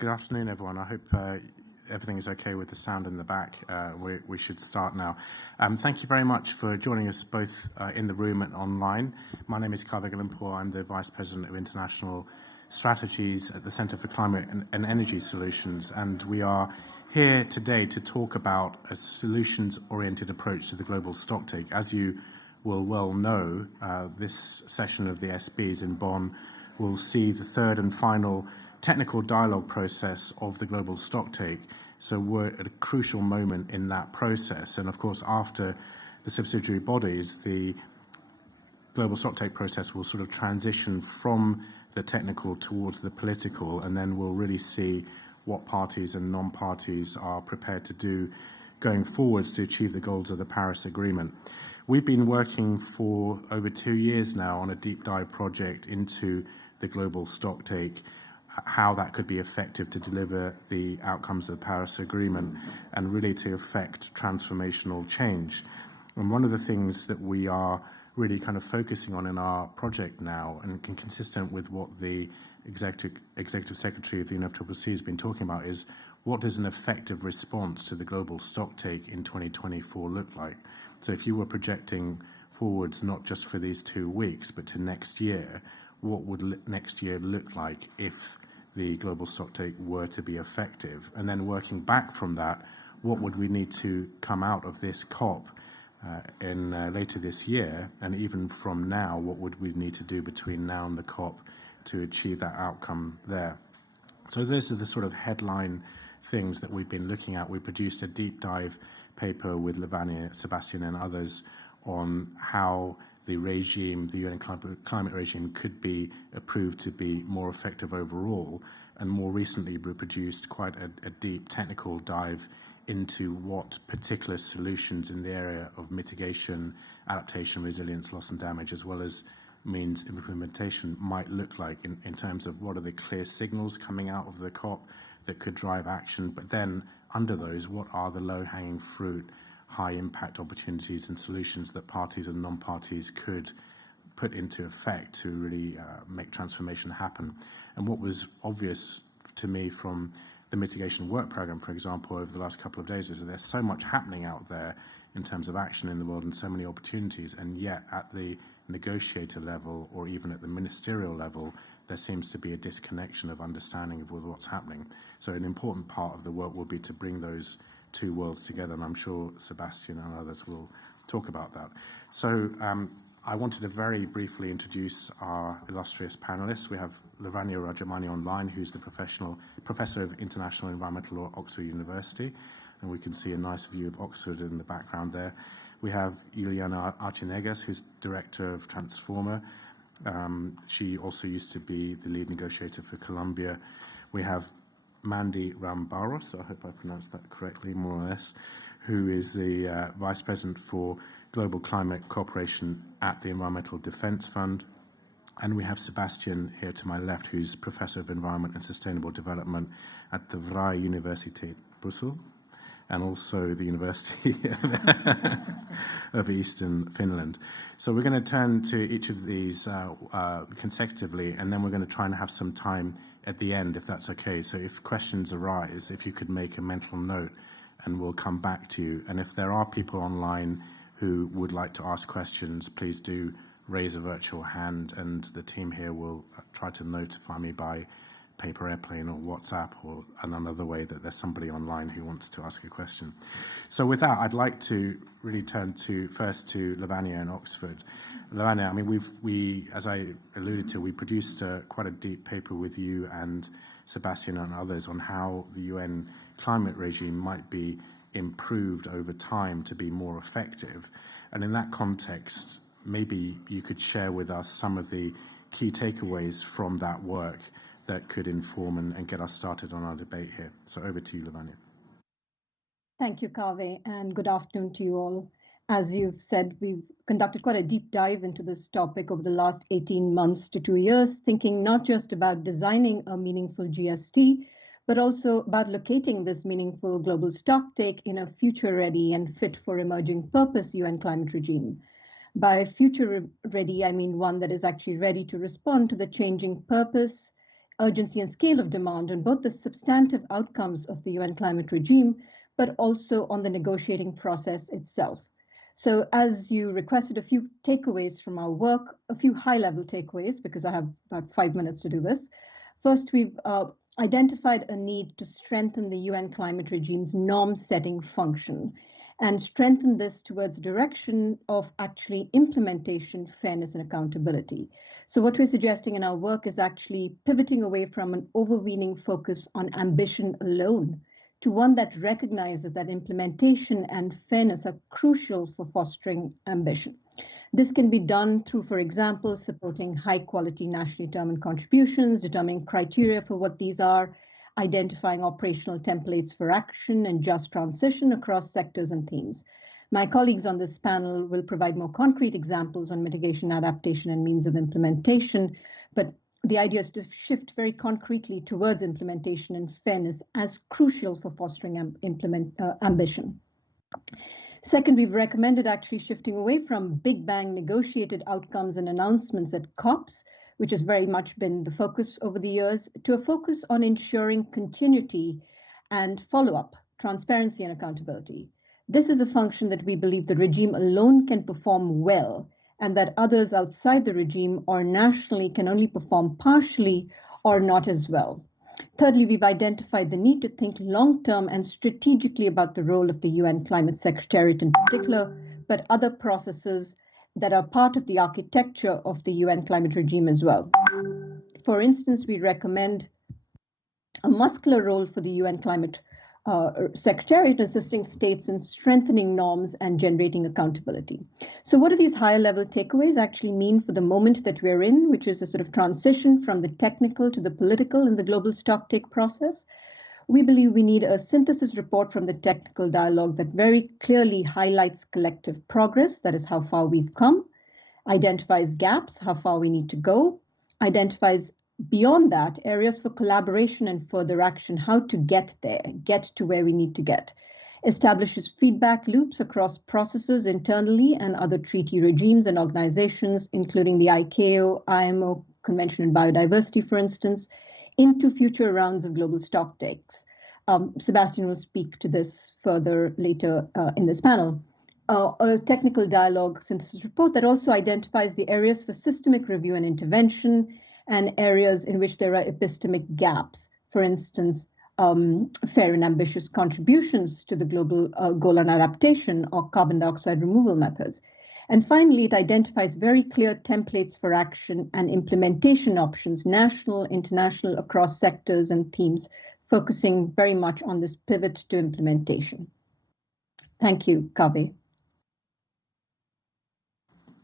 Good afternoon, everyone. I hope everything is okay with the sound in the back. We should start now. Thank you very much for joining us both in the room and online. My name is Kaveh Guilanpour. I'm the Vice President of International Strategies at the Centre for Climate and Energy Solutions, and we are here today to talk about a solutions-oriented approach to the global stocktake. As you will well know, this session of the SBs in Bonn will see the third and final technical dialogue process of the global stocktake. So we're at a crucial moment in that process. And of course, after the subsidiary bodies, the global stocktake process will sort of transition from the technical towards the political, and then we'll really see what parties and non-parties are prepared to do going forwards to achieve the goals of the Paris Agreement. We've been working for over 2 years now on a deep dive project into the global stocktake, how that could be effective to deliver the outcomes of the Paris Agreement and really to effect transformational change. And one of the things that we are really kind of focusing on in our project now, and consistent with what the Executive Secretary of the UNFCCC has been talking about, is what does an effective response to the global stocktake in 2024 look like? So if you were projecting forwards not just for these 2 weeks, but to next year, what would next year look like if the global stocktake were to be effective? And then working back from that, what would we need to come out of this COP later this year? And even from now, what would we need to do between now and the COP to achieve that outcome there? So those are the sort of headline things that we've been looking at. We produced a deep dive paper with Lavanya, Sebastian and others on how the regime, the UN climate regime, could be approved to be more effective overall. And more recently, we produced quite a deep technical dive into what particular solutions in the area of mitigation, adaptation, resilience, loss and damage, as well as means implementation might look like in terms of what are the clear signals coming out of the COP that could drive action. But then under those, what are the low-hanging fruit, high impact opportunities and solutions that parties and non-parties could put into effect to really make transformation happen. And what was obvious to me from the mitigation work program, for example, over the last couple of days, is that there's so much happening out there in terms of action in the world and so many opportunities, and yet at the negotiator level or even at the ministerial level, there seems to be a disconnection of understanding of what's happening. So an important part of the work will be to bring those two worlds together, and I'm sure Sebastian and others will talk about that. So I wanted to very briefly introduce our illustrious panelists. We have Lavanya Rajamani online, who's the Professor of International Environmental Law at Oxford University, and we can see a nice view of Oxford in the background there. We have Juliana Arcinegas, who's Director of Transforma. She also used to be the lead negotiator for Colombia. We have Mandy Rambharos, I hope I pronounced that correctly, more or less, who is the Vice President for Global Climate Cooperation at the Environmental Defence Fund. And we have Sebastian here to my left, who's Professor of Environment and Sustainable Development at the Vrije Universiteit Brussels, and also the University of Eastern Finland. So we're going to turn to each of these consecutively, and then we're going to try and have some time at the end, if that's okay. So if questions arise, if you could make a mental note, and we'll come back to you. And if there are people online who would like to ask questions, please do raise a virtual hand, and the team here will try to notify me by paper airplane or WhatsApp or another way that there's somebody online who wants to ask a question. So with that, I'd like to really turn first to Lavanya in Oxford. Lavanya, I mean, we as I alluded to, we produced quite a deep paper with you and Sebastian and others on how the UN climate regime might be improved over time to be more effective. And in that context, maybe you could share with us some of the key takeaways from that work that could inform and get us started on our debate here. So over to you, Lavanya. Thank you, Kaveh, and good afternoon to you all. As you've said, we've conducted quite a deep dive into this topic over the last 18 months to 2 years, thinking not just about designing a meaningful GST, but also about locating this meaningful global stocktake in a future-ready and fit-for-emerging-purpose UN climate regime. By future-ready, I mean one that is actually ready to respond to the changing purpose, urgency and scale of demand on both the substantive outcomes of the UN climate regime, but also on the negotiating process itself. So as you requested a few takeaways from our work, a few high-level takeaways, because I have about 5 minutes to do this. First, we've identified a need to strengthen the UN climate regime's norm-setting function and strengthen this towards a direction of actually implementation, fairness, and accountability. So what we're suggesting in our work is actually pivoting away from an overweening focus on ambition alone to one that recognizes that implementation and fairness are crucial for fostering ambition. This can be done through, for example, supporting high-quality nationally determined contributions, determining criteria for what these are, identifying operational templates for action and just transition across sectors and themes. My colleagues on this panel will provide more concrete examples on mitigation, adaptation, and means of implementation, but the idea is to shift very concretely towards implementation and fairness as crucial for fostering ambition. Second, we've recommended actually shifting away from big bang negotiated outcomes and announcements at COPs, which has very much been the focus over the years, to a focus on ensuring continuity and follow-up, transparency and accountability. This is a function that we believe the regime alone can perform well, and that others outside the regime or nationally can only perform partially or not as well. Thirdly, we've identified the need to think long-term and strategically about the role of the UN Climate Secretariat in particular, but other processes that are part of the architecture of the UN climate regime as well. For instance, we recommend a muscular role for the UN Climate Secretariat assisting states in strengthening norms and generating accountability. So what do these higher level takeaways actually mean for the moment that we're in, which is a sort of transition from the technical to the political in the global stocktake process? We believe we need a synthesis report from the technical dialogue that very clearly highlights collective progress, that is how far we've come, identifies gaps, how far we need to go, identifies beyond that, areas for collaboration and further action, how to get there, get to where we need to get, establishes feedback loops across processes internally and other treaty regimes and organizations, including the ICAO, IMO, Convention on Biodiversity, for instance, into future rounds of global stocktakes. Sebastian will speak to this further later in this panel. A technical dialogue synthesis report that also identifies the areas for systemic review and intervention, and areas in which there are epistemic gaps, for instance, fair and ambitious contributions to the global goal on adaptation or carbon dioxide removal methods. And finally, it identifies very clear templates for action and implementation options, national, international, across sectors and themes, focusing very much on this pivot to implementation. Thank you, Kaveh.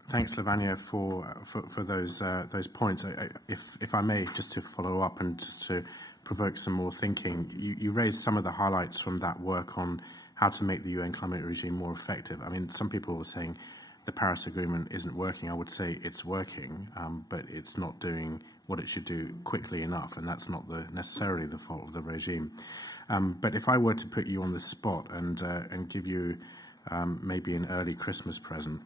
Thanks, Lavanya, for those points. If I may, just to follow up and just to provoke some more thinking, you raised some of the highlights from that work on how to make the UN climate regime more effective. I mean, some people were saying the Paris Agreement isn't working. I would say it's working, but it's not doing what it should do quickly enough, and that's not necessarily the fault of the regime. But if I were to put you on the spot and give you maybe an early Christmas present,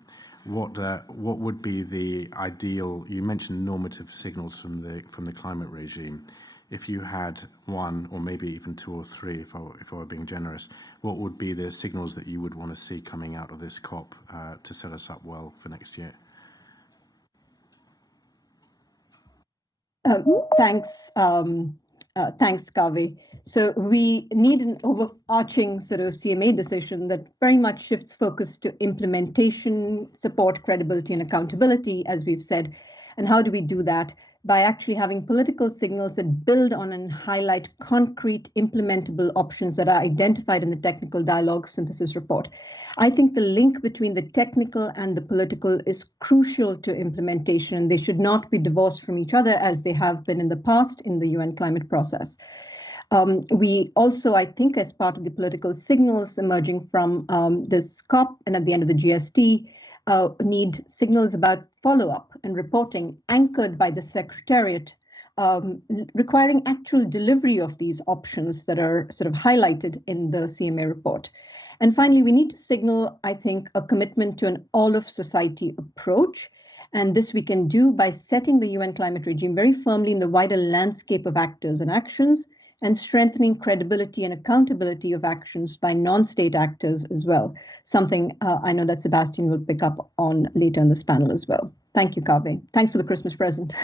what would be the ideal? You mentioned normative signals from the climate regime. If you had one, or maybe even two or three, if I were being generous, what would be the signals that you would want to see coming out of this COP to set us up well for next year? Thanks, Kaveh. So we need an overarching sort of CMA decision that very much shifts focus to implementation, support, credibility, and accountability, as we've said. And how do we do that? By actually having political signals that build on and highlight concrete implementable options that are identified in the technical dialogue synthesis report. I think the link between the technical and the political is crucial to implementation. They should not be divorced from each other as they have been in the past in the UN climate process. We also, I think, as part of the political signals emerging from this COP and at the end of the GST, need signals about follow-up and reporting anchored by the Secretariat, requiring actual delivery of these options that are sort of highlighted in the CMA report. And finally, we need to signal, I think, a commitment to an all-of-society approach And this we can do by setting the UN climate regime very firmly in the wider landscape of actors and actions, and strengthening credibility and accountability of actions by non-state actors as well, something I know that Sebastian will pick up on later in this panel as well. Thank you, Kaveh. Thanks for the Christmas present.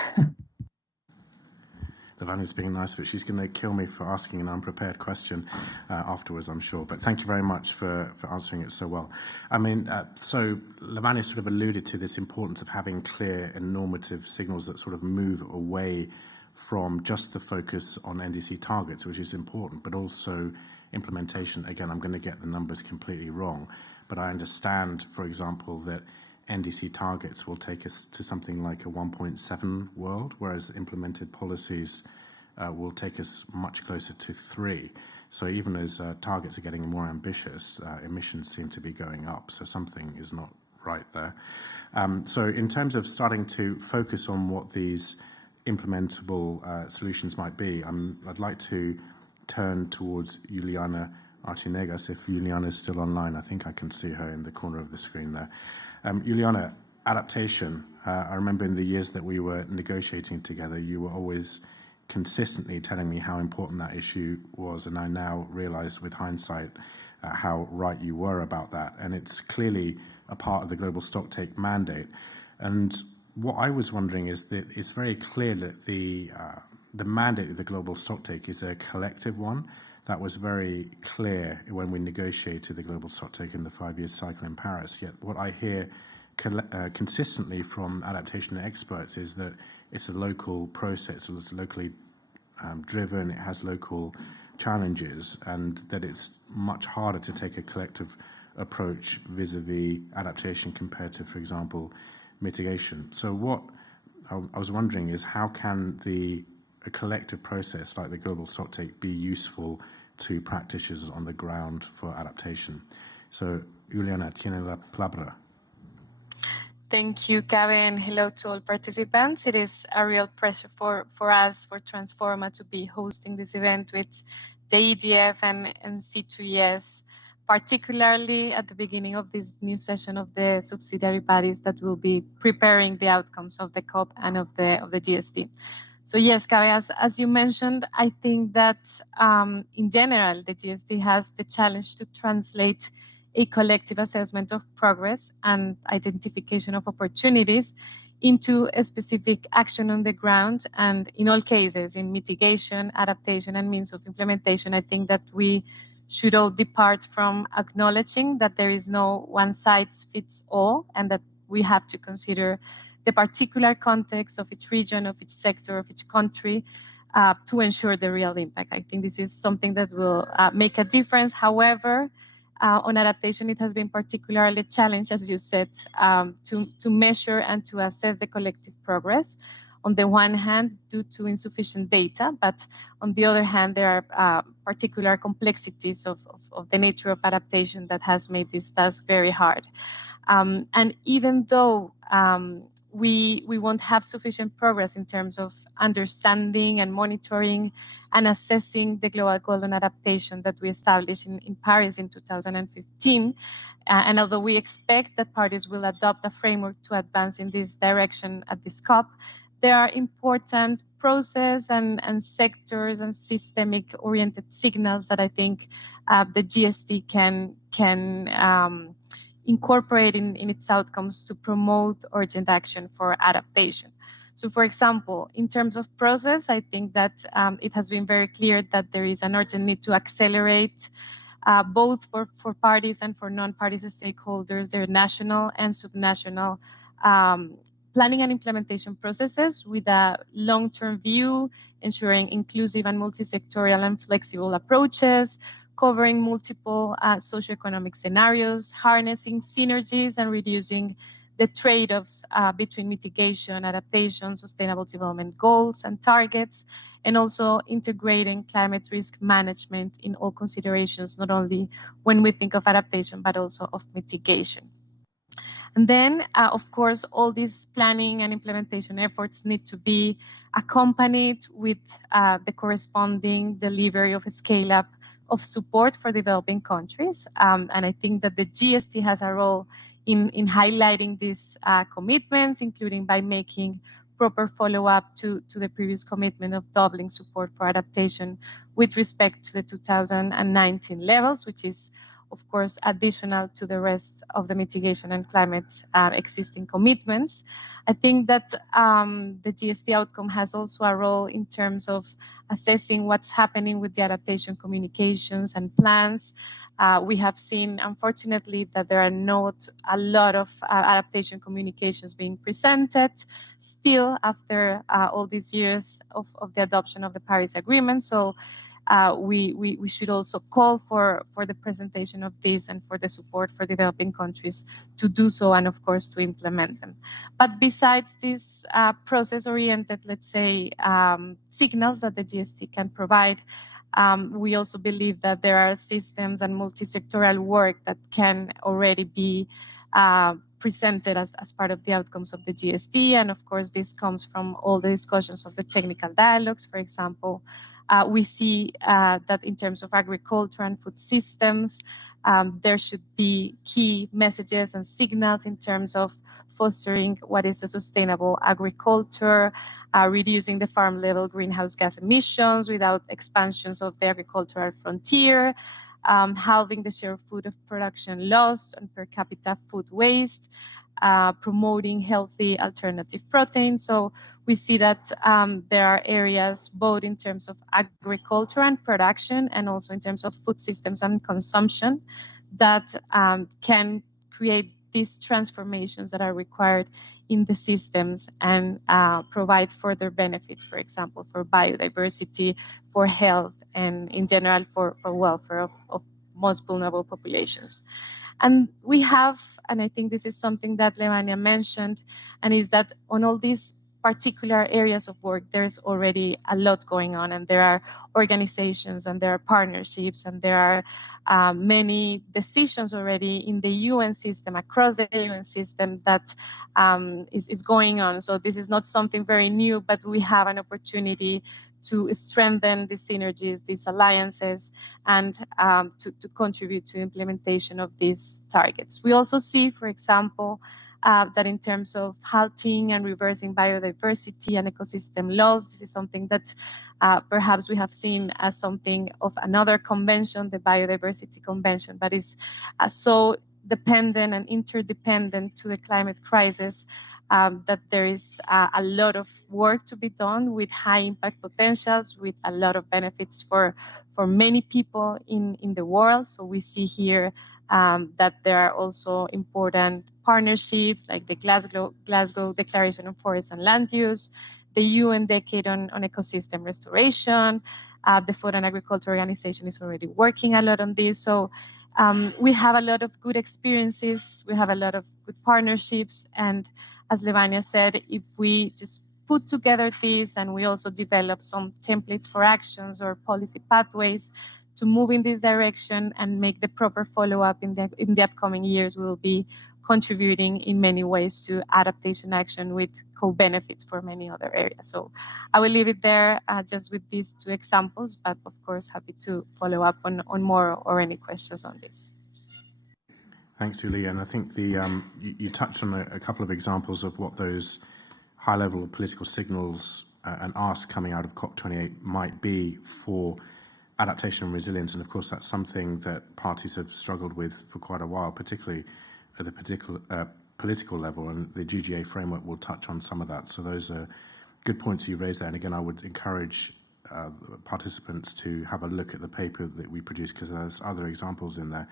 Lavanya's being nice, but she's going to kill me for asking an unprepared question afterwards, I'm sure. But thank you very much for answering it so well. I mean, so Lavanya sort of alluded to this importance of having clear and normative signals that sort of move away from just the focus on NDC targets, which is important, but also implementation. Again, I'm going to get the numbers completely wrong, but I understand, for example, that NDC targets will take us to something like a 1.7 world, whereas implemented policies will take us much closer to 3. So even as targets are getting more ambitious, emissions seem to be going up. So something is not right there. So in terms of starting to focus on what these implementable solutions might be, I'd like to turn towards Juliana Arcinegas, if Juliana is still online. I think I can see her in the corner of the screen there. Juliana, adaptation. I remember in the years that we were negotiating together, you were always consistently telling me how important that issue was, and I now realize with hindsight how right you were about that. And it's clearly a part of the global stocktake mandate. And what I was wondering is that it's very clear that the mandate of the global stocktake is a collective one. That was very clear when we negotiated the global stocktake in the 5-year cycle in Paris. Yet what I hear consistently from adaptation experts is that it's a local process, it's locally driven, it has local challenges, and that it's much harder to take a collective approach vis-a-vis adaptation compared to, for example, mitigation. So what I was wondering is, how can a collective process like the global stocktake be useful to practitioners on the ground for adaptation? So, Juliana, tiene la palabra. Thank you, Kaveh, and hello to all participants. It is a real pleasure for us, for Transforma, to be hosting this event with the EDF and C2ES, particularly at the beginning of this new session of the subsidiary bodies that will be preparing the outcomes of the COP and of the GST. So yes, Kaveh, as you mentioned, I think that in general, the GST has the challenge to translate a collective assessment of progress and identification of opportunities into a specific action on the ground. And in all cases, in mitigation, adaptation, and means of implementation, I think that we should all depart from acknowledging that there is no one size fits all, and that we have to consider the particular context of each region, of each sector, of each country, to ensure the real impact. I think this is something that will make a difference. However, on adaptation, it has been particularly challenged, as you said, to measure and to assess the collective progress. On the one hand, due to insufficient data, but on the other hand, there are particular complexities of the nature of adaptation that has made this task very hard. And even though we won't have sufficient progress in terms of understanding and monitoring and assessing the global goal on adaptation that we established in Paris in 2015. And although we expect that parties will adopt a framework to advance in this direction at this COP, there are important process and sectors and systemic oriented signals that I think the GST can incorporate in its outcomes to promote urgent action for adaptation. So, for example, in terms of process, I think that it has been very clear that there is an urgent need to accelerate both for parties and for non-party stakeholders, their national and subnational planning and implementation processes with a long-term view, ensuring inclusive and multi-sectorial and flexible approaches, covering multiple socioeconomic scenarios, harnessing synergies and reducing the trade-offs between mitigation, adaptation, sustainable development goals and targets, and also integrating climate risk management in all considerations, not only when we think of adaptation, but also of mitigation. And then, of course, all these planning and implementation efforts need to be accompanied with the corresponding delivery of scale-up of support for developing countries. And I think that the GST has a role in highlighting these commitments, including by making proper follow-up to the previous commitment of doubling support for adaptation with respect to the 2019 levels, which is, of course, additional to the rest of the mitigation and climate existing commitments. I think that the GST outcome has also a role in terms of assessing what's happening with the adaptation communications and plans. We have seen, unfortunately, that there are not a lot of adaptation communications being presented still after all these years of the adoption of the Paris Agreement. So we should also call for the presentation of this and for the support for developing countries to do so and, of course, to implement them. But besides these process-oriented, let's say, signals that the GST can provide, we also believe that there are systems and multi-sectoral work that can already be presented as part of the outcomes of the GST. And of course, this comes from all the discussions of the technical dialogues. For example, we see that in terms of agriculture and food systems, there should be key messages and signals in terms of fostering what is a sustainable agriculture, reducing the farm level greenhouse gas emissions without expansions of the agricultural frontier, halving the share of food of production lost and per capita food waste, promoting healthy alternative protein. So we see that there are areas both in terms of agriculture and production and also in terms of food systems and consumption that can create these transformations that are required in the systems and provide further benefits, for example, for biodiversity, for health, and in general for welfare of most vulnerable populations. And we have, and I think this is something that Lavanya mentioned, and is that on all these particular areas of work, there's already a lot going on, and there are organizations and there are partnerships and there are many decisions already in the UN system, across the UN system that is going on. So this is not something very new, but we have an opportunity to strengthen these synergies, these alliances, and to contribute to implementation of these targets. We also see, for example, that in terms of halting and reversing biodiversity and ecosystem loss, this is something that perhaps we have seen as something of another convention, the Biodiversity Convention, but is so dependent and interdependent to the climate crisis that there is a lot of work to be done with high impact potentials, with a lot of benefits for many people in the world. So we see here that there are also important partnerships like the Glasgow Declaration on Forest and Land Use, the UN Decade on Ecosystem Restoration. The Food and Agriculture Organization is already working a lot on this. So we have a lot of good experiences, we have a lot of good partnerships, and as Lavanya said, if we just put together these and we also develop some templates for actions or policy pathways to move in this direction and make the proper follow-up in the upcoming years, we will be contributing in many ways to adaptation action with co-benefits for many other areas. So I will leave it there just with these two examples, but of course happy to follow up on more or any questions on this. Thanks, Julia. And I think you touched on a couple of examples of what those high-level political signals and asks coming out of COP28 might be for adaptation and resilience. And of course, that's something that parties have struggled with for quite a while, particularly at the political level, and the GGA framework will touch on some of that. So those are good points you raised there. And again, I would encourage participants to have a look at the paper that we produced, because there's other examples in there.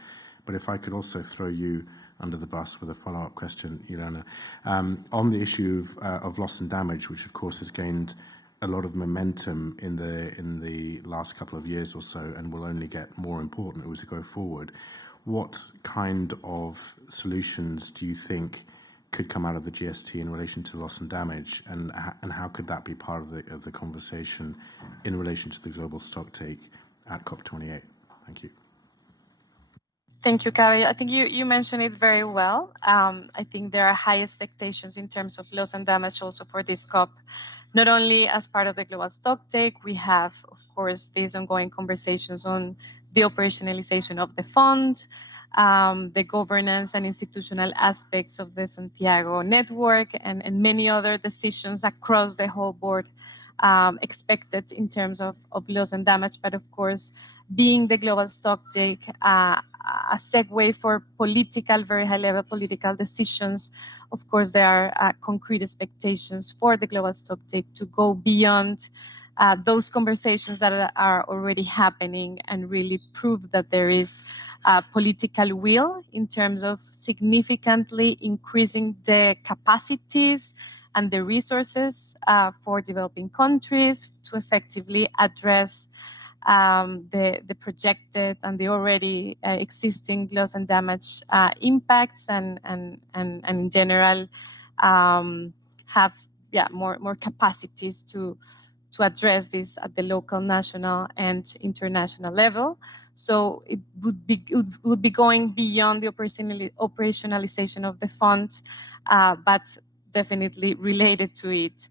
But if I could also throw you under the bus with a follow-up question, Juliana, on the issue of loss and damage, which of course has gained a lot of momentum in the last couple of years or so, and will only get more important as we go forward. What kind of solutions do you think could come out of the GST in relation to loss and damage, and how could that be part of the conversation in relation to the global stocktake at COP28? Thank you. Thank you, Kaveh. I think you mentioned it very well. I think there are high expectations in terms of loss and damage also for this COP. Not only as part of the global stocktake, we have, of course, these ongoing conversations on the operationalization of the fund, the governance and institutional aspects of the Santiago network, and many other decisions across the whole board expected in terms of loss and damage. But of course, being the global stocktake, a segue for political, very high-level political decisions, of course, there are concrete expectations for the global stocktake to go beyond those conversations that are already happening and really prove that there is political will in terms of significantly increasing the capacities and the resources for developing countries to effectively address the projected and the already existing loss and damage impacts, and in general have more capacities to address this at the local, national, and international level. So it would be going beyond the operationalization of the fund, but definitely related to it.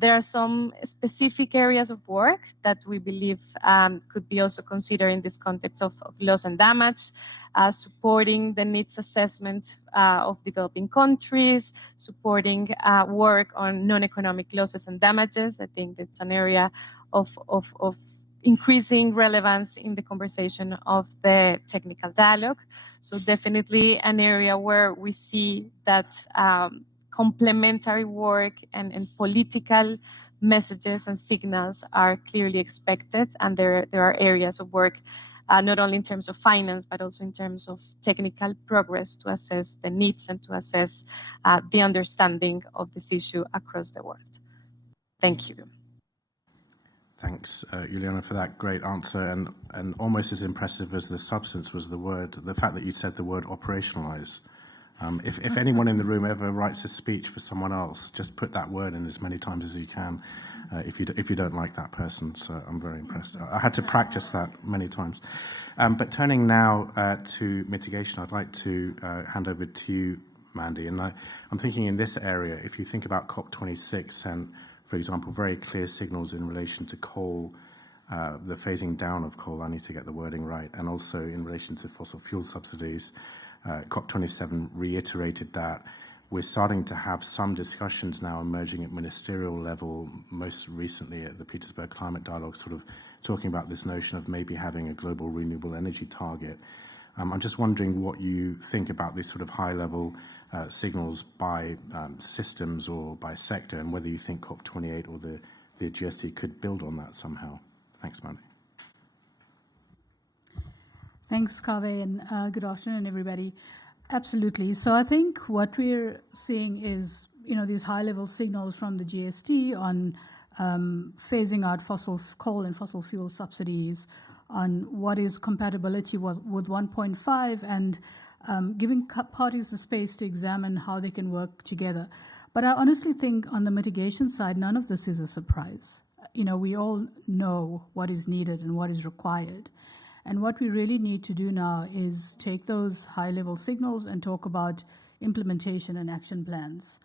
There are some specific areas of work that we believe could be also considered in this context of loss and damage, supporting the needs assessment of developing countries, supporting work on non-economic losses and damages. I think that's an area of increasing relevance in the conversation of the technical dialogue. So definitely an area where we see that complementary work and political messages and signals are clearly expected, and there are areas of work not only in terms of finance but also in terms of technical progress to assess the needs and to assess the understanding of this issue across the world. Thank you. Thanks, Juliana, for that great answer, and almost as impressive as the substance was the fact that you said the word operationalize. If anyone in the room ever writes a speech for someone else, just put that word in as many times as you can, if you don't like that person. So I'm very impressed. I had to practice that many times. But turning now to mitigation, I'd like to hand over to you, Mandy. And I'm thinking in this area, if you think about COP26 and, for example, very clear signals in relation to coal, the phasing down of coal, I need to get the wording right, and also in relation to fossil fuel subsidies, COP27 reiterated that. We're starting to have some discussions now emerging at ministerial level, most recently at the Petersburg Climate Dialogue, sort of talking about this notion of maybe having a global renewable energy target. I'm just wondering what you think about these sort of high-level signals by systems or by sector, and whether you think COP28 or the GST could build on that somehow. Thanks, Mandy. Thanks, Kaveh, and good afternoon, everybody. Absolutely. So I think what we're seeing is, these high-level signals from the GST on phasing out fossil coal and fossil fuel subsidies, on what is compatibility with 1.5, and giving parties the space to examine how they can work together. But I honestly think on the mitigation side, none of this is a surprise. We all know what is needed and what is required. And what we really need to do now is take those high-level signals and talk about implementation and action plans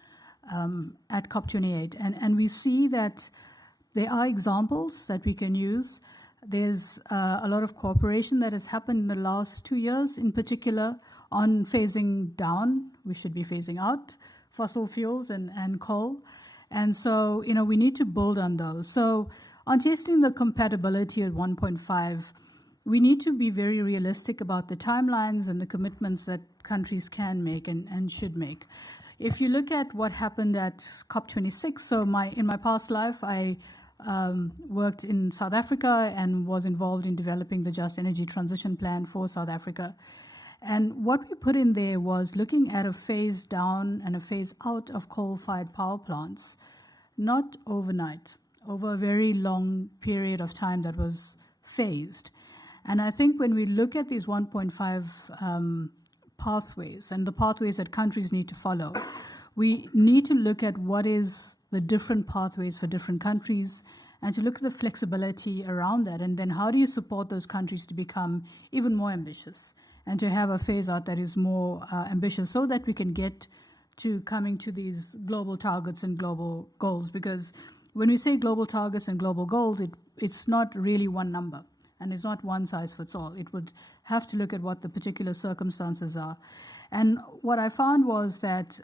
at COP28. And we see that there are examples that we can use. There's a lot of cooperation that has happened in the last 2 years, in particular on phasing down. We should be phasing out fossil fuels and coal. And so, we need to build on those. So on testing the compatibility at 1.5, we need to be very realistic about the timelines and the commitments that countries can make and should make. If you look at what happened at COP26, so in my past life, I worked in South Africa and was involved in developing the Just Energy Transition Plan for South Africa. And what we put in there was looking at a phase down and a phase out of coal-fired power plants, not overnight, over a very long period of time that was phased. And I think when we look at these 1.5 pathways and the pathways that countries need to follow, we need to look at what is the different pathways for different countries and to look at the flexibility around that. And then how do you support those countries to become even more ambitious and to have a phase out that is more ambitious, so that we can get to coming to these global targets and global goals? Because when we say global targets and global goals, it's not really one number. and it's not one size fits all. It would have to look at what the particular circumstances are. And what I found was that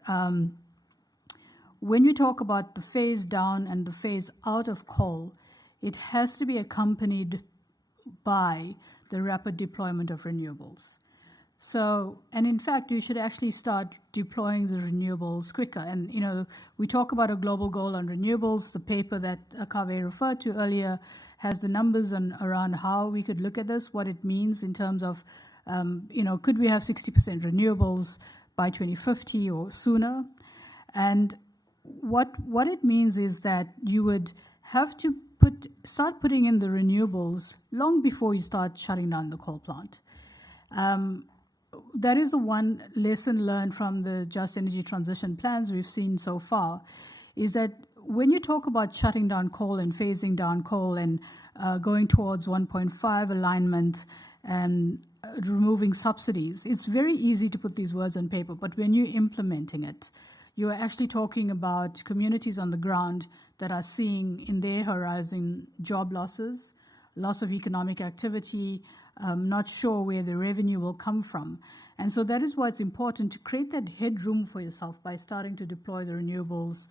when you talk about the phase down and the phase out of coal, it has to be accompanied by the rapid deployment of renewables. So, and in fact, you should actually start deploying the renewables quicker. And, you know, we talk about a global goal on renewables. The paper that Kaveh referred to earlier has the numbers around how we could look at this, what it means in terms of, you know, could we have 60% renewables by 2050 or sooner? And what it means is that you would have to start putting in the renewables long before you start shutting down the coal plant. That is the one lesson learned from the just energy transition plans we've seen so far, is that when you talk about shutting down coal and phasing down coal and going towards 1.5 alignment and removing subsidies, it's very easy to put these words on paper, but when you're implementing it, you're actually talking about communities on the ground that are seeing in their horizon job losses, loss of economic activity, not sure where the revenue will come from. And so that is why it's important to create that headroom for yourself by starting to deploy the renewables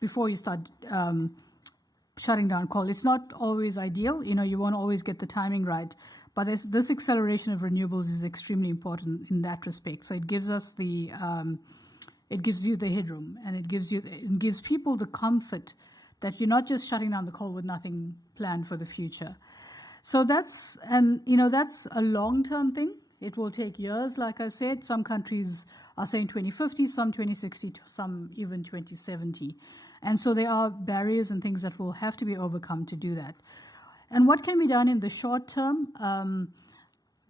before you start shutting down coal. It's not always ideal, you know, you won't always get the timing right, but this acceleration of renewables is extremely important in that respect. So it gives us it gives you the headroom, and it gives people the comfort that you're not just shutting down the coal with nothing planned for the future. So that's a long-term thing. It will take years, like I said. Some countries are saying 2050, some 2060, some even 2070. And so there are barriers and things that will have to be overcome to do that. And what can be done in the short term?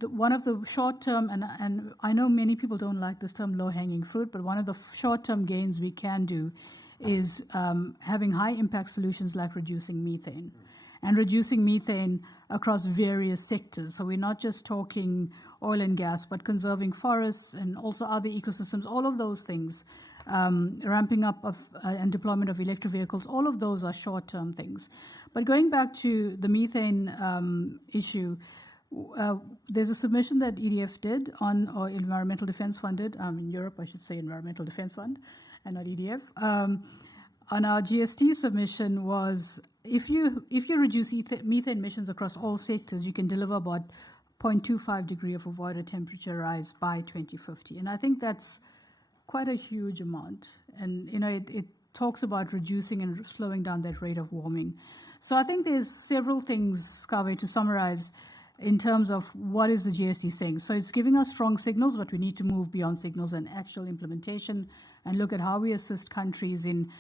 One of the short-term, and I know many people don't like this term low-hanging fruit, but one of the short-term gains we can do is having high-impact solutions like reducing methane. And reducing methane across various sectors. So we're not just talking oil and gas, but conserving forests and also other ecosystems, all of those things, ramping up of and deployment of electric vehicles, all of those are short-term things. But going back to the methane issue, there's a submission that EDF did or Environmental Defense Fund did, in Europe I should say Environmental Defense Fund and not EDF. On our GST submission was, if you reduce methane emissions across all sectors, you can deliver about 0.25 degree of avoided temperature rise by 2050. And I think that's quite a huge amount. And, you know, it talks about reducing and slowing down that rate of warming. So I think there's several things, Kaveh, to summarize in terms of what is the GST saying. So it's giving us strong signals, but we need to move beyond signals and actual implementation and look at how we assist countries in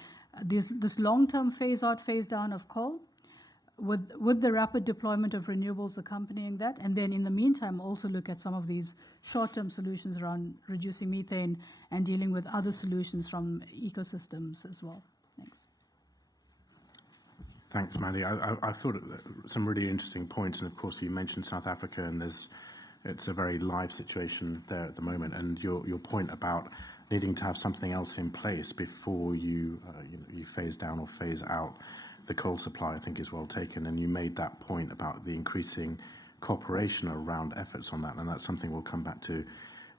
this long-term phase-out, phase-down of coal with the rapid deployment of renewables accompanying that. And then in the meantime, also look at some of these short-term solutions around reducing methane and dealing with other solutions from ecosystems as well. Thanks. Thanks, Mandy. I thought some really interesting points, and of course you mentioned South Africa, and it's a very live situation there at the moment. And your point about needing to have something else in place before you phase down or phase out the coal supply, I think is well taken. And you made that point about the increasing cooperation around efforts on that, and that's something we'll come back to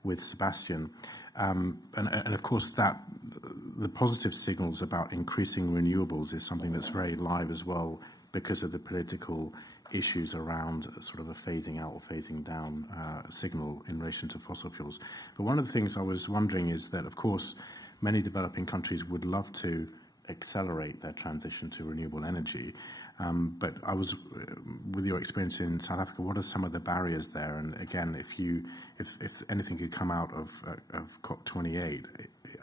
with Sebastian. And of course the positive signals about increasing renewables is something that's very live as well because of the political issues around sort of a phasing out or phasing down signal in relation to fossil fuels. But one of the things I was wondering is that, of course, many developing countries would love to accelerate their transition to renewable energy. But I was, with your experience in South Africa, what are some of the barriers there? And again, if anything could come out of COP28,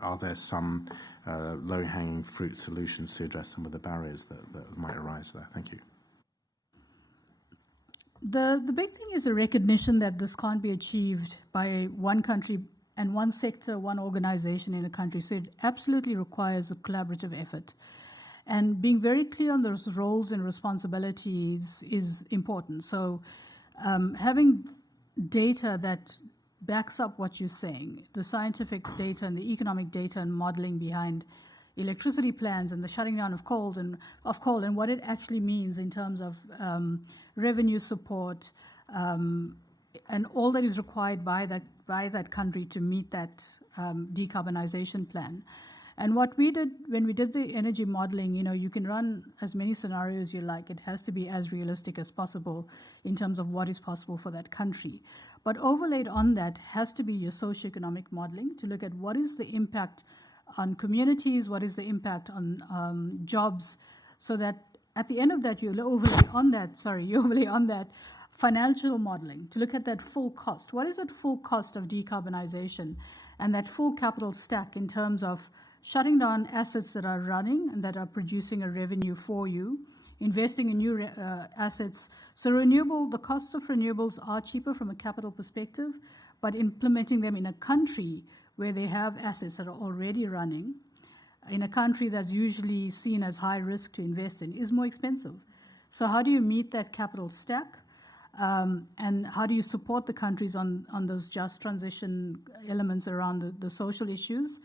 are there some low-hanging fruit solutions to address some of the barriers that might arise there? Thank you. The big thing is a recognition that this can't be achieved by one country and one sector, one organization in a country. So it absolutely requires a collaborative effort. And being very clear on those roles and responsibilities is important. So having data that backs up what you're saying, the scientific data and the economic data and modeling behind electricity plans and the shutting down of coal and what it actually means in terms of revenue support, and all that is required by that country to meet that decarbonization plan. And what we did when we did the energy modeling, you can run as many scenarios you like. It has to be as realistic as possible in terms of what is possible for that country. But overlaid on that has to be your socioeconomic modeling to look at what is the impact on communities, what is the impact on jobs, so that at the end of that, you overlay on that financial modeling to look at that full cost. What is that full cost of decarbonization and that full capital stack in terms of shutting down assets that are running and that are producing a revenue for you, investing in new assets. So the costs of renewables are cheaper from a capital perspective, but implementing them in a country where they have assets that are already running, in a country that's usually seen as high risk to invest in, is more expensive. So how do you meet that capital stack? And how do you support the countries on those just transition elements around the social issues?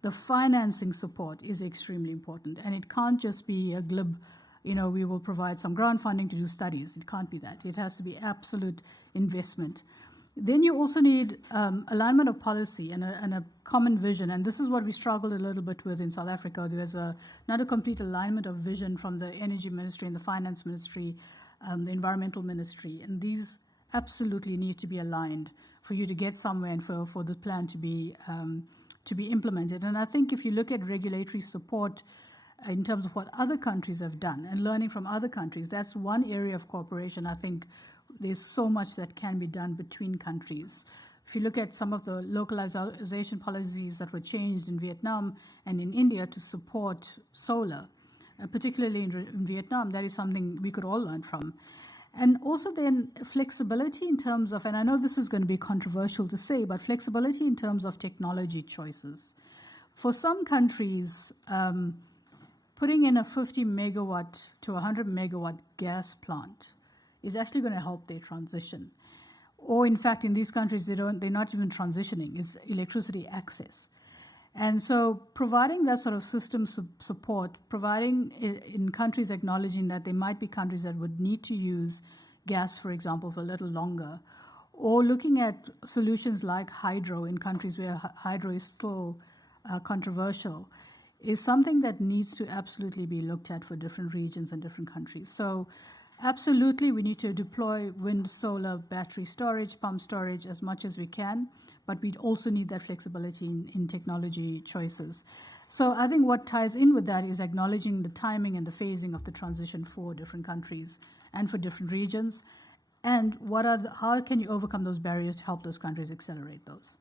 The financing support is extremely important, and it can't just be a glib, we will provide some grant funding to do studies. It can't be that. It has to be absolute investment. Then you also need alignment of policy and a common vision, and this is what we struggled a little bit with in South Africa. There's not a complete alignment of vision from the Energy Ministry and the Finance Ministry, the Environmental Ministry, and these absolutely need to be aligned for you to get somewhere and for the plan to be implemented. And I think if you look at regulatory support in terms of what other countries have done and learning from other countries, that's one area of cooperation. I think there's so much that can be done between countries. If you look at some of the localization policies that were changed in Vietnam and in India to support solar, particularly in Vietnam, that is something we could all learn from. And also then flexibility in terms of, and I know this is going to be controversial to say, but flexibility in terms of technology choices. For some countries, putting in a 50 megawatt to 100 megawatt gas plant is actually going to help their transition. Or in fact, in these countries, they're not even transitioning, it's electricity access. And so providing that sort of system support, providing in countries acknowledging that there might be countries that would need to use gas, for example, for a little longer, or looking at solutions like hydro in countries where hydro is still controversial, is something that needs to absolutely be looked at for different regions and different countries. So absolutely, we need to deploy wind, solar, battery storage, pump storage as much as we can, but we also need that flexibility in technology choices. So I think what ties in with that is acknowledging the timing and the phasing of the transition for different countries and for different regions, and how can you overcome those barriers to help those countries accelerate those?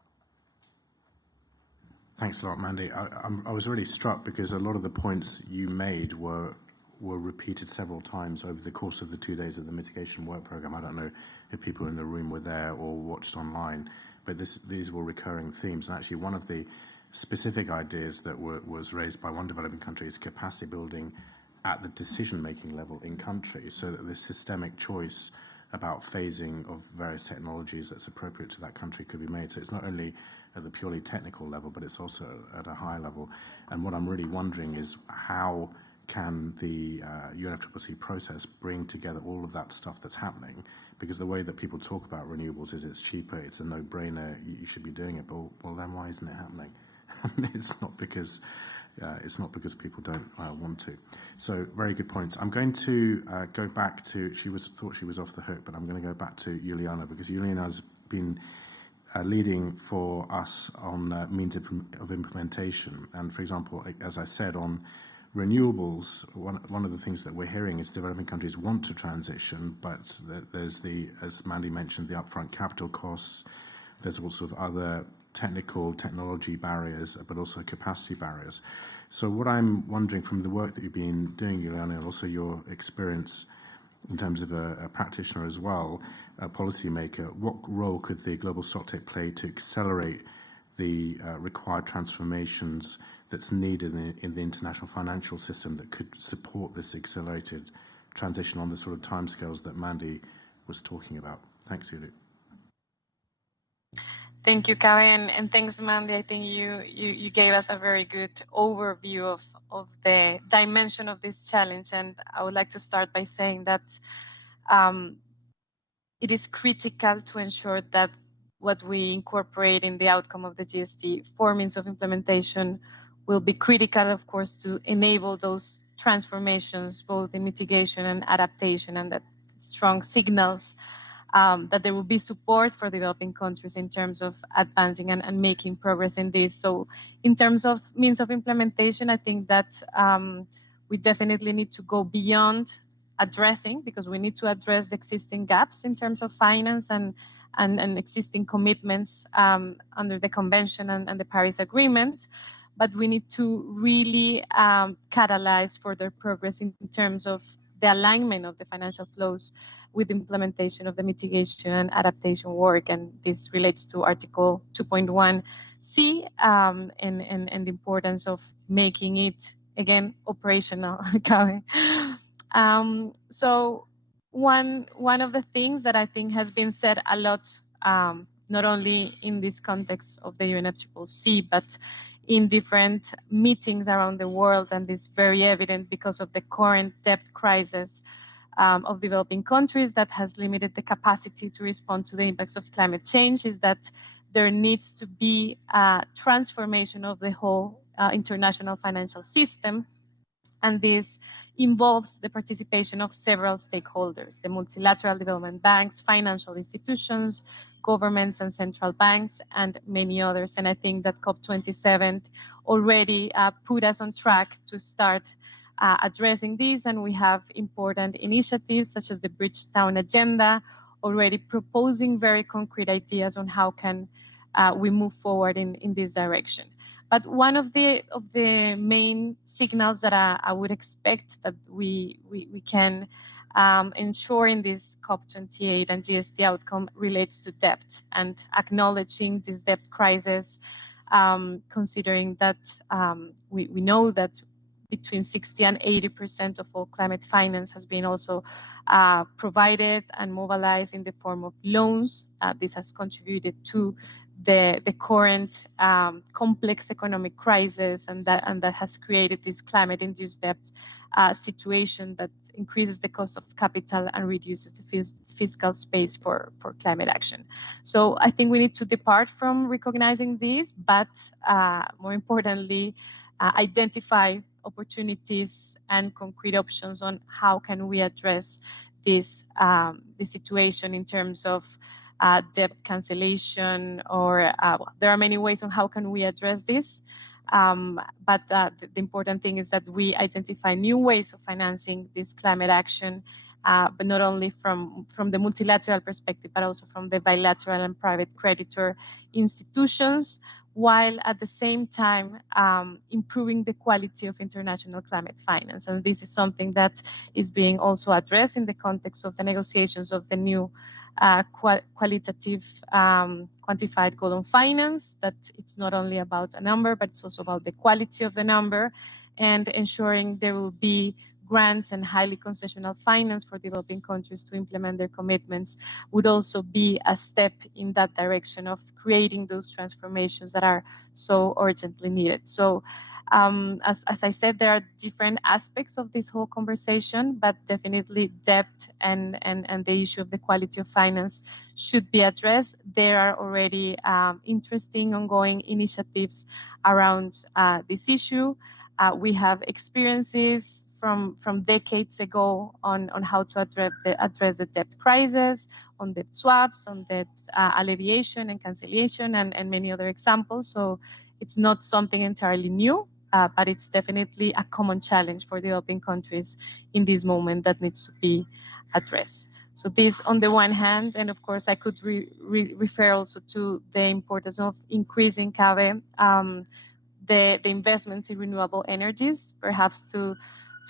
Thanks a lot, Mandy. I was really struck because a lot of the points you made were repeated several times over the course of the 2 days of the mitigation work program. I don't know if people in the room were there or watched online, but these were recurring themes. And actually one of the specific ideas that was raised by one developing country is capacity building at the decision-making level in countries, so that this systemic choice about phasing of various technologies that's appropriate to that country could be made. So it's not only at the purely technical level, but it's also at a high level. And what I'm really wondering is how can the UNFCCC process bring together all of that stuff that's happening? Because the way that people talk about renewables is it's cheaper, it's a no-brainer, you should be doing it, but well then why isn't it happening? It's not because people don't want to. So very good points. I'm going to go back to, thought she was off the hook, but I'm going to go back to Juliana, because Juliana has been leading for us on means of implementation. And for example, as I said, on renewables, one of the things that we're hearing is developing countries want to transition, but there's as Mandy mentioned, the upfront capital costs. There's all sort of other technology barriers, but also capacity barriers. So what I'm wondering from the work that you've been doing, Juliana, and also your experience in terms of a practitioner as well, a policymaker, what role could the global Stocktake play to accelerate the required transformations that's needed in the international financial system that could support this accelerated transition on the sort of timescales that Mandy was talking about? Thanks, Julie. Thank you, Kaveh, and thanks, Mandy. I think you gave us a very good overview of the dimension of this challenge, and I would like to start by saying that it is critical to ensure that what we incorporate in the outcome of the GST for means of implementation will be critical, of course, to enable those transformations, both in mitigation and adaptation, and that strong signals that there will be support for developing countries in terms of advancing and making progress in this. So in terms of means of implementation, I think that we definitely need to go beyond addressing, because we need to address the existing gaps in terms of finance and existing commitments under the Convention and the Paris Agreement. But we need to really catalyze further progress in terms of the alignment of the financial flows with implementation of the mitigation and adaptation work. And this relates to Article 2.1c and the importance of making it, again, operational. So one of the things that I think has been said a lot, not only in this context of the UNFCCC, but in different meetings around the world, and it's very evident because of the current debt crisis of developing countries that has limited the capacity to respond to the impacts of climate change, is that there needs to be a transformation of the whole international financial system. And this involves the participation of several stakeholders, the multilateral development banks, financial institutions, governments and central banks, and many others. And I think that COP27 already put us on track to start addressing this. And we have important initiatives such as the Bridgetown Agenda, already proposing very concrete ideas on how can we move forward in this direction. But one of the main signals that I would expect that we can ensure in this COP28 and GST outcome relates to debt, and acknowledging this debt crisis, considering that we know that between 60 and 80% of all climate finance has been also provided and mobilized in the form of loans. This has contributed to the current complex economic crisis, and that has created this climate-induced debt situation that increases the cost of capital and reduces the fiscal space for climate action. So I think we need to depart from recognizing this, but more importantly, identify opportunities and concrete options on how can we address this situation in terms of debt cancellation, or there are many ways on how can we address this. But the important thing is that we identify new ways of financing this climate action, but not only from the multilateral perspective, but also from the bilateral and private creditor institutions, while at the same time improving the quality of international climate finance. And this is something that is being also addressed in the context of the negotiations of the new qualitative quantified goal on finance, that it's not only about a number, but it's also about the quality of the number, and ensuring there will be grants and highly concessional finance for developing countries to implement their commitments would also be a step in that direction of creating those transformations that are so urgently needed. So as I said, there are different aspects of this whole conversation, but definitely debt and the issue of the quality of finance should be addressed. There are already interesting ongoing initiatives around this issue. We have experiences from decades ago on how to address the debt crisis, on debt swaps, on debt alleviation and cancellation, and many other examples. So it's not something entirely new, but it's definitely a common challenge for developing countries in this moment that needs to be addressed. So this on the one hand, and of course I could refer also to the importance of increasing, Kaveh, the investments in renewable energies, perhaps to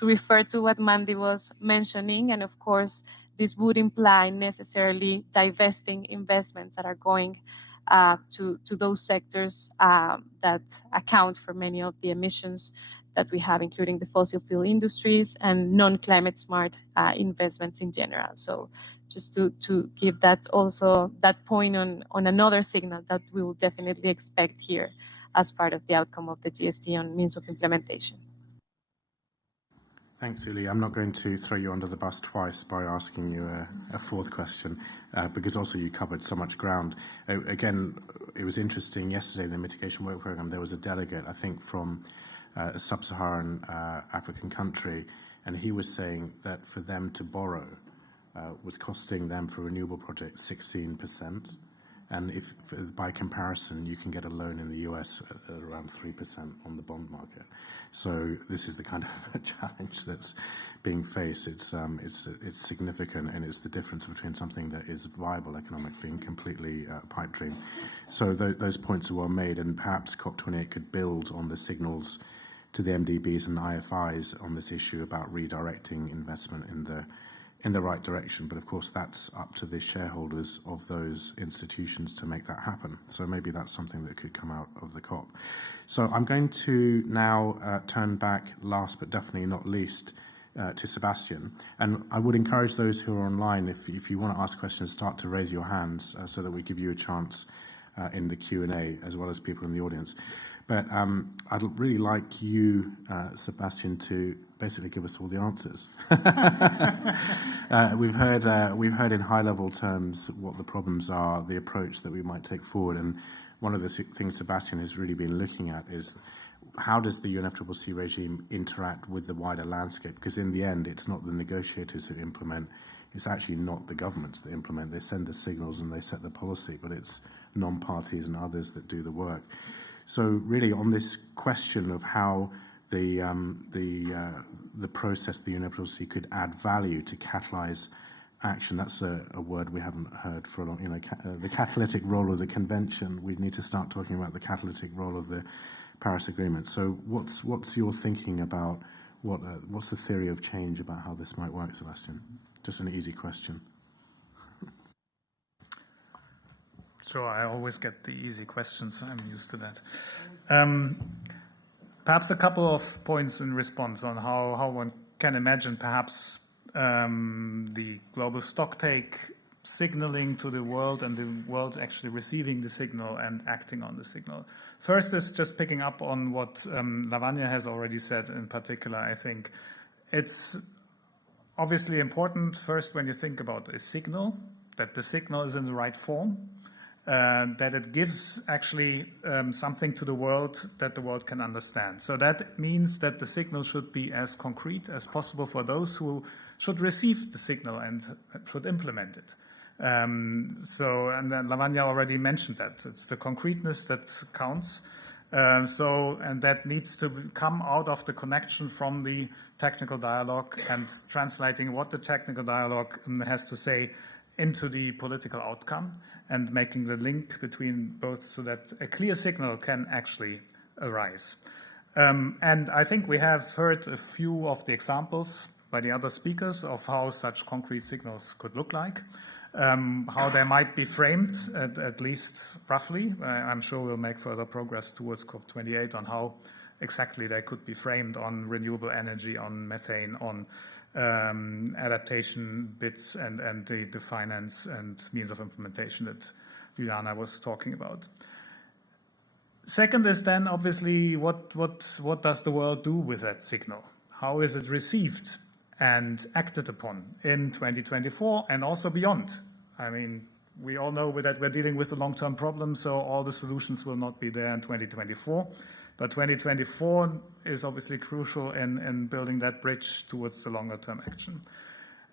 refer to what Mandy was mentioning. And of course, this would imply necessarily divesting investments that are going to those sectors that account for many of the emissions that we have, including the fossil fuel industries and non-climate smart investments in general. So just to give that also that point on another signal that we will definitely expect here as part of the outcome of the GST on means of implementation. Thanks, Uli. I'm not going to throw you under the bus twice by asking you a fourth question, because also you covered so much ground. Again, it was interesting yesterday in the mitigation work program, there was a delegate, I think, from a sub-Saharan African country, and he was saying that for them to borrow was costing them for renewable projects 16%. And if, by comparison, you can get a loan in the US at around 3% on the bond market. So this is the kind of challenge that's being faced. It's significant, and it's the difference between something that is viable economically and completely pipe dream. So those points are well made, and perhaps COP28 could build on the signals to the MDBs and IFIs on this issue about redirecting investment in the right direction. But of course, that's up to the shareholders of those institutions to make that happen. So maybe that's something that could come out of the COP. So I'm going to now turn back, last but definitely not least, to Sebastian. And I would encourage those who are online, if you want to ask questions, start to raise your hands so that we give you a chance in the Q&A, as well as people in the audience. But I'd really like you, Sebastian, to basically give us all the answers. We've heard in high-level terms what the problems are, the approach that we might take forward, and one of the things Sebastian has really been looking at is how does the UNFCCC regime interact with the wider landscape? Because in the end, it's not the negotiators who implement, it's actually not the governments that implement. They send the signals and they set the policy, but it's non-parties and others that do the work. So really on this question of how the process, the UNFCCC could add value to catalyze action, that's a word we haven't heard for a long, the catalytic role of the convention. We need to start talking about the catalytic role of the Paris Agreement. So what's your thinking about what's the theory of change about how this might work, Sebastian? Just an easy question. Sure, I always get the easy questions. I'm used to that. Perhaps a couple of points in response on how one can imagine perhaps the global stocktake signaling to the world and the world actually receiving the signal and acting on the signal. First is just picking up on what Lavanya has already said in particular. I think it's obviously important first when you think about a signal, that the signal is in the right form. That it gives actually something to the world that the world can understand. So that means that the signal should be as concrete as possible for those who should receive the signal and should implement it. And then Lavanya already mentioned that. It's the concreteness that counts. And that needs to come out of the connection from the technical dialogue and translating what the technical dialogue has to say into the political outcome, and making the link between both so that a clear signal can actually arise. And I think we have heard a few of the examples by the other speakers of how such concrete signals could look like, how they might be framed, at least roughly. I'm sure we'll make further progress towards COP28 on how exactly they could be framed on renewable energy, on methane, on adaptation bits and the finance and means of implementation that Juliana was talking about. Second is then obviously what does the world do with that signal? How is it received and acted upon in 2024 and also beyond? I mean, we all know that we're dealing with a long-term problem, so all the solutions will not be there in 2024. But 2024 is obviously crucial in building that bridge towards the longer-term action.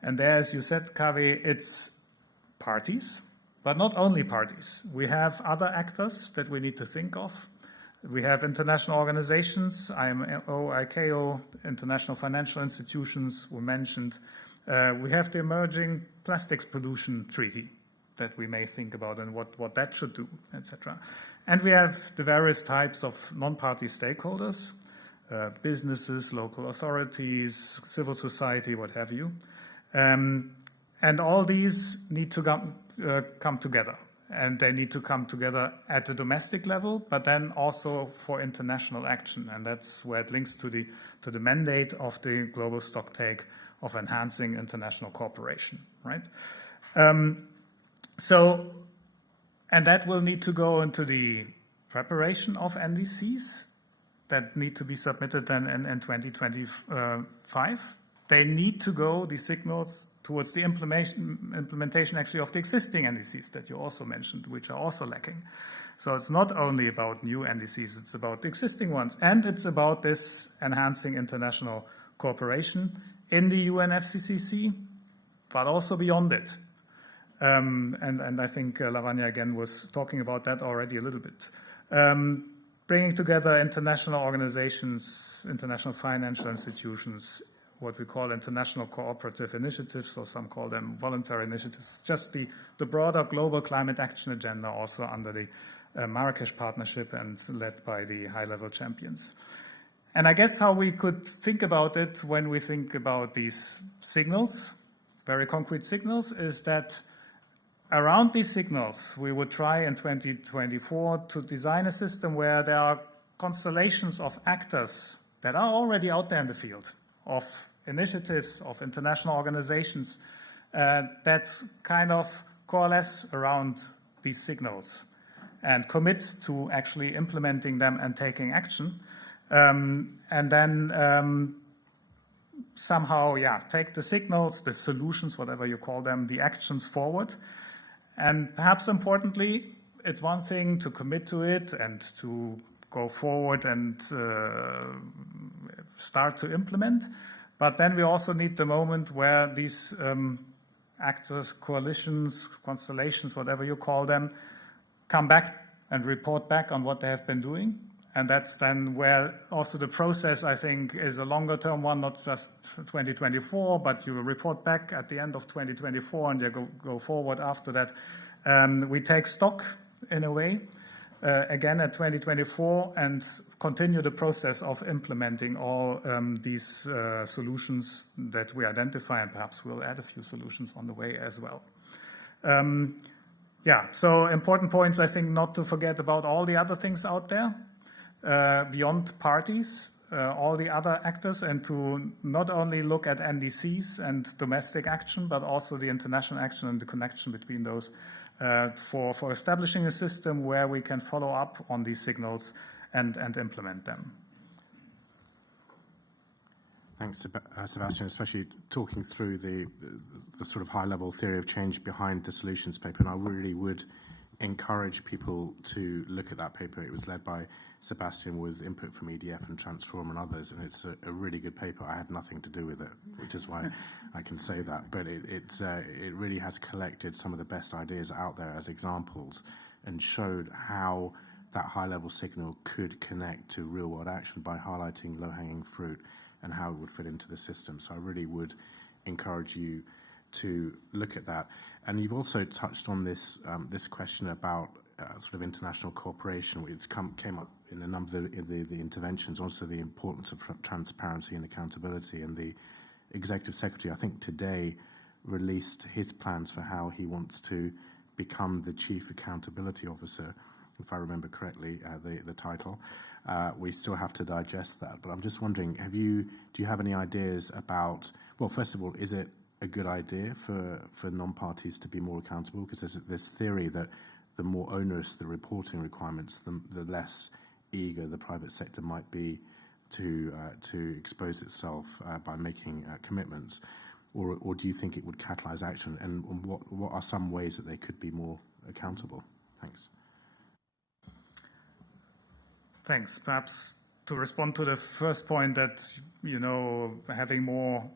And there, as you said, Kaveh, it's parties, but not only parties. We have other actors that we need to think of. We have international organizations, IMO, ICAO, international financial institutions were mentioned. We have the emerging plastics pollution treaty that we may think about and what that should do, etc. And we have the various types of non-party stakeholders, businesses, local authorities, civil society, what have you. And all these need to come together. And they need to come together at the domestic level, but then also for international action. And that's where it links to the mandate of the global stocktake of enhancing international cooperation, right? And that will need to go into the preparation of NDCs, that need to be submitted then in 2025. They need to go, these signals, towards the implementation actually of the existing NDCs that you also mentioned, which are also lacking. So it's not only about new NDCs, it's about the existing ones. And it's about this enhancing international cooperation in the UNFCCC, but also beyond it. And I think Lavanya again was talking about that already a little bit. Bringing together international organizations, international financial institutions, what we call international cooperative initiatives, or some call them voluntary initiatives, just the broader global climate action agenda also under the Marrakesh Partnership and led by the high-level champions. And I guess how we could think about it when we think about these signals, very concrete signals, is that around these signals, we would try in 2024 to design a system where there are constellations of actors that are already out there in the field, of initiatives, of international organizations that kind of coalesce around these signals and commit to actually implementing them and taking action. And then somehow, take the signals, the solutions, whatever you call them, the actions forward. And perhaps importantly, it's one thing to commit to it and to go forward and start to implement. But then we also need the moment where these actors, coalitions, constellations, whatever you call them, come back and report back on what they have been doing. And that's then where also the process, I think, is a longer term one, not just 2024, but you will report back at the end of 2024 and you go forward after that. We take stock in a way, again at 2024, and continue the process of implementing all these solutions that we identify, and perhaps we'll add a few solutions on the way as well. So important points, I think, not to forget about all the other things out there. Beyond parties, all the other actors, and to not only look at NDCs and domestic action, but also the international action and the connection between those for establishing a system where we can follow up on these signals and implement them. Thanks, Sebastian, especially talking through the sort of high-level theory of change behind the solutions paper. And I really would encourage people to look at that paper. It was led by Sebastian with input from EDF and Transforma and others, and it's a really good paper. I had nothing to do with it, which is why I can say that. But it really has collected some of the best ideas out there as examples and showed how that high-level signal could connect to real-world action by highlighting low-hanging fruit and how it would fit into the system. So I really would encourage you to look at that. And you've also touched on this question about sort of international cooperation. It's came up in a number of the interventions, also the importance of transparency and accountability. And the Executive Secretary, I think today, released his plans for how he wants to become the Chief Accountability Officer, if I remember correctly, the title. We still have to digest that. But I'm just wondering, do you have any ideas about, well, first of all, is it a good idea for non-parties to be more accountable? Because there's this theory that the more onerous the reporting requirements, the less eager the private sector might be to expose itself by making commitments. Or do you think it would catalyze action? And what are some ways that they could be more accountable? Thanks. Thanks. Perhaps to respond to the first point that, having more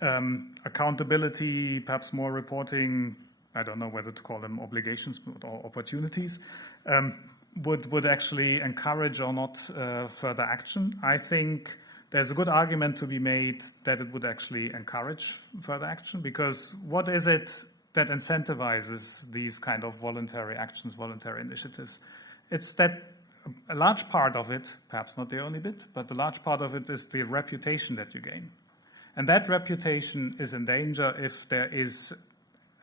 accountability, perhaps more reporting, I don't know whether to call them obligations or opportunities, would actually encourage or not further action. I think there's a good argument to be made that it would actually encourage further action, because what is it that incentivizes these kind of voluntary actions, voluntary initiatives? It's that a large part of it, perhaps not the only bit, but the large part of it is the reputation that you gain. And that reputation is in danger if there is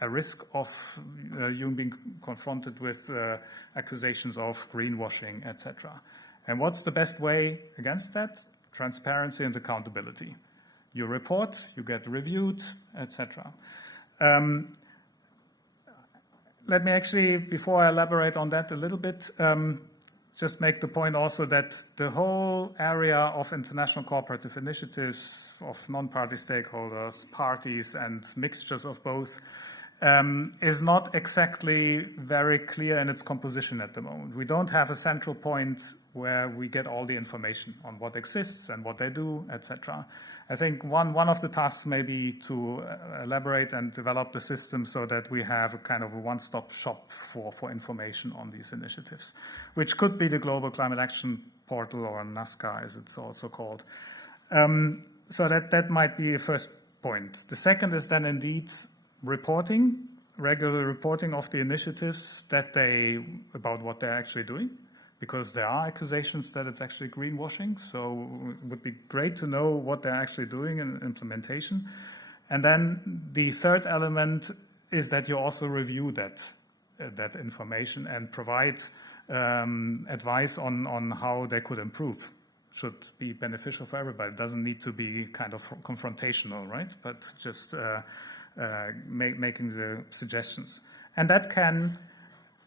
a risk of you being confronted with accusations of greenwashing, etc. And what's the best way against that? Transparency and accountability. You report, you get reviewed, etc. Let me actually, before I elaborate on that a little bit, just make the point also that the whole area of international cooperative initiatives of non-party stakeholders, parties, and mixtures of both is not exactly very clear in its composition at the moment. We don't have a central point where we get all the information on what exists and what they do, etc. I think one of the tasks may be to elaborate and develop the system so that we have a kind of a one-stop shop for information on these initiatives, which could be the Global Climate Action Portal, or NASCA as it's also called. So that might be a first point. The second is then indeed reporting, regular reporting of the initiatives about what they're actually doing, because there are accusations that it's actually greenwashing. So it would be great to know what they're actually doing in implementation. And then the third element is that you also review that information and provide advice on how they could improve. Should be beneficial for everybody. It doesn't need to be kind of confrontational, right? But just making the suggestions. And that can,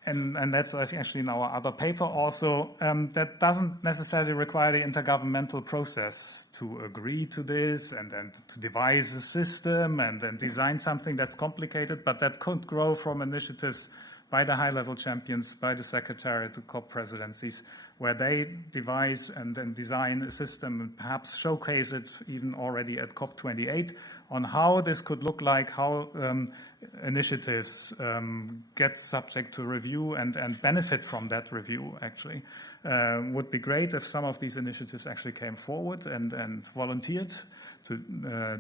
and that's actually in our other paper also, that doesn't necessarily require the intergovernmental process to agree to this and then to devise a system and then design something that's complicated, but that could grow from initiatives by the high-level champions, by the Secretariat, the COP presidencies, where they devise and then design a system and perhaps showcase it even already at COP28 on how this could look like, how initiatives get subject to review and benefit from that review, actually. Would be great if some of these initiatives actually came forward and volunteered to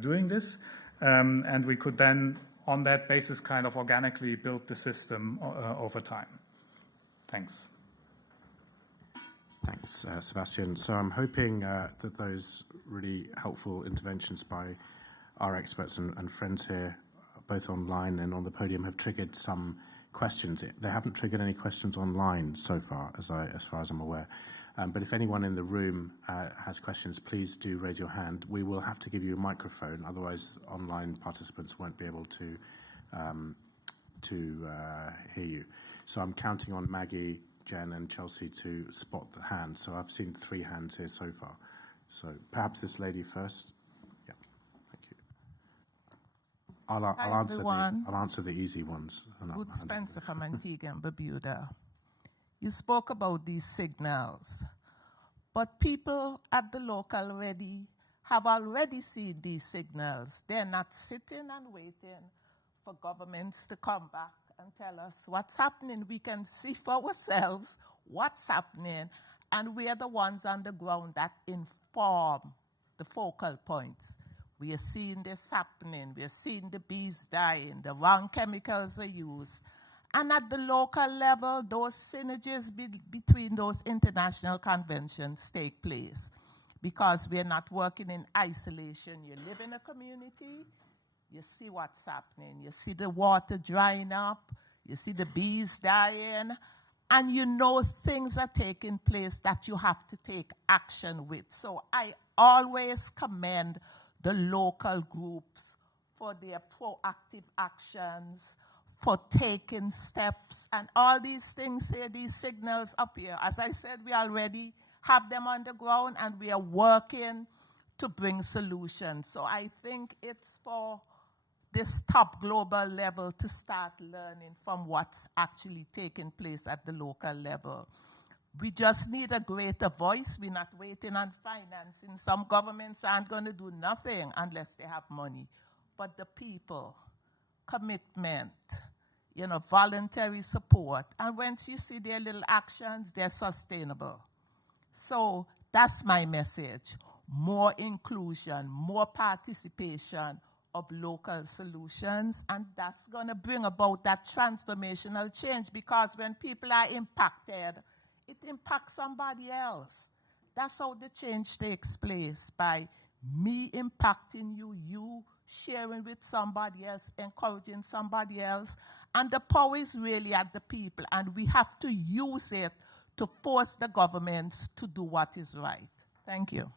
doing this. And we could then, on that basis, kind of organically build the system over time. Thanks. Thanks, Sebastian. So I'm hoping that those really helpful interventions by our experts and friends here, both online and on the podium, have triggered some questions. They haven't triggered any questions online so far, as far as I'm aware. But if anyone in the room has questions, please do raise your hand. We will have to give you a microphone, otherwise online participants won't be able to hear you. So I'm counting on Maggie, Jen and Chelsea to spot the hands. So I've seen 3 hands here so far. So perhaps this lady first. Yeah, thank you. I'll answer the easy ones. Good Spencer from Antigua and Barbuda. You spoke about these signals, but people at the local have already seen these signals. They're not sitting and waiting for governments to come back and tell us what's happening. We can see for ourselves what's happening, and we are the ones on the ground that inform the focal points. We are seeing this happening. We are seeing the bees dying. The wrong chemicals are used. And at the local level, those synergies between those international conventions take place, because we are not working in isolation. You live in a community, you see what's happening. You see the water drying up, you see the bees dying, and you know things are taking place that you have to take action with. So I always commend the local groups for their proactive actions, for taking steps, and all these things here, these signals up here. As I said, we already have them on the ground, and we are working to bring solutions. So I think it's for this top global level to start learning from what's actually taking place at the local level. We just need a greater voice. We're not waiting on financing. Some governments aren't going to do nothing unless they have money. But the people, commitment, voluntary support. And once you see their little actions, they're sustainable. So that's my message. More inclusion, more participation of local solutions, and that's going to bring about that transformational change, because when people are impacted, it impacts somebody else. That's how the change takes place, by me impacting you, you sharing with somebody else, encouraging somebody else. And the power is really at the people, and we have to use it to force the governments to do what is right. Thank you.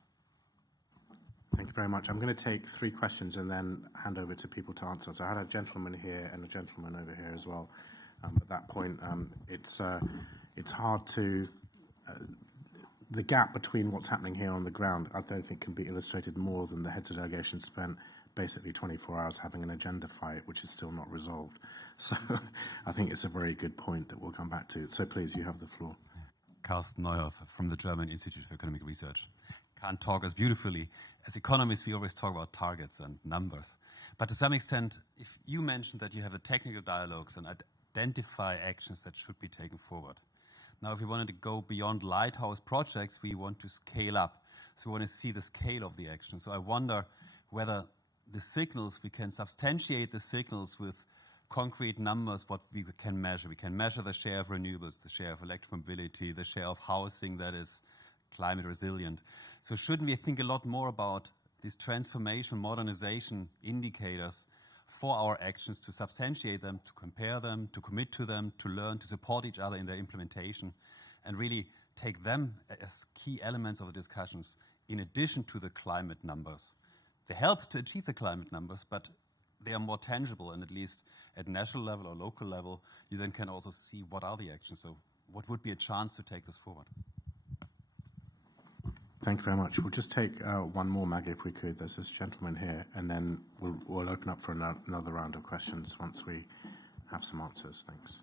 Thank you very much. I'm going to take 3 questions and then hand over to people to answer. So I had a gentleman here and a gentleman over here as well. At that point, it's hard to the gap between what's happening here on the ground, I don't think can be illustrated more than the heads of delegation spent basically 24 hours having an agenda fight, which is still not resolved. So I think it's a very good point that we'll come back to. So please, you have the floor. Carsten Neuhoff from the German Institute for Economic Research. Can't talk as beautifully. As economists, we always talk about targets and numbers. But to some extent, if you mentioned that you have a technical dialogues and identify actions that should be taken forward. Now, if we wanted to go beyond lighthouse projects, we want to scale up. So we want to see the scale of the action. So I wonder whether the signals, we can substantiate the signals with concrete numbers, what we can measure. We can measure the share of renewables, the share of electromobility, the share of housing that is climate resilient. So shouldn't we think a lot more about these transformation, modernization indicators for our actions, to substantiate them, to compare them, to commit to them, to learn, to support each other in their implementation, and really take them as key elements of the discussions in addition to the climate numbers. They help to achieve the climate numbers, but they are more tangible, and at least at national level or local level, you then can also see what are the actions. So what would be a chance to take this forward? Thank you very much. We'll just take one more, Maggie, if we could. There's this gentleman here, and then we'll open up for another round of questions once we have some answers. Thanks.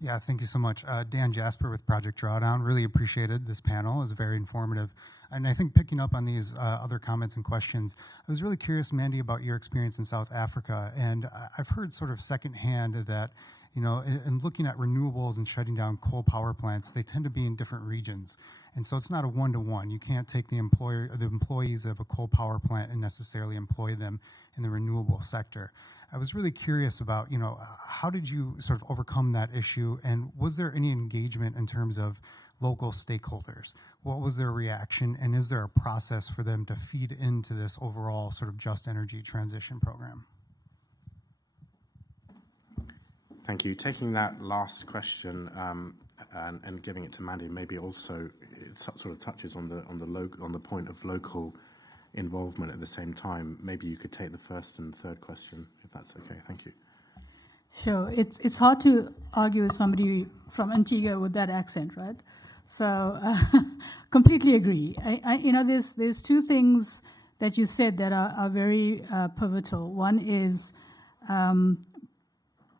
Yeah, thank you so much. Dan Jasper with Project Drawdown. Really appreciated this panel. It was very informative. And I think picking up on these other comments and questions, I was really curious, Mandy, about your experience in South Africa. And I've heard sort of secondhand that, you know, in looking at renewables and shutting down coal power plants, they tend to be in different regions. And so it's not a one-to-one. You can't take the employees of a coal power plant and necessarily employ them in the renewable sector. I was really curious about, you know, how did you sort of overcome that issue, and was there any engagement in terms of local stakeholders? What was their reaction, and is there a process for them to feed into this overall sort of just energy transition program? Thank you. Taking that last question and giving it to Mandy, maybe also it sort of touches on the point of local involvement at the same time. Maybe you could take the first and third question, if that's okay. Thank you. Sure. It's hard to argue with somebody from Antigua with that accent, right? So completely agree. You know, there's two things that you said that are very pivotal. One is,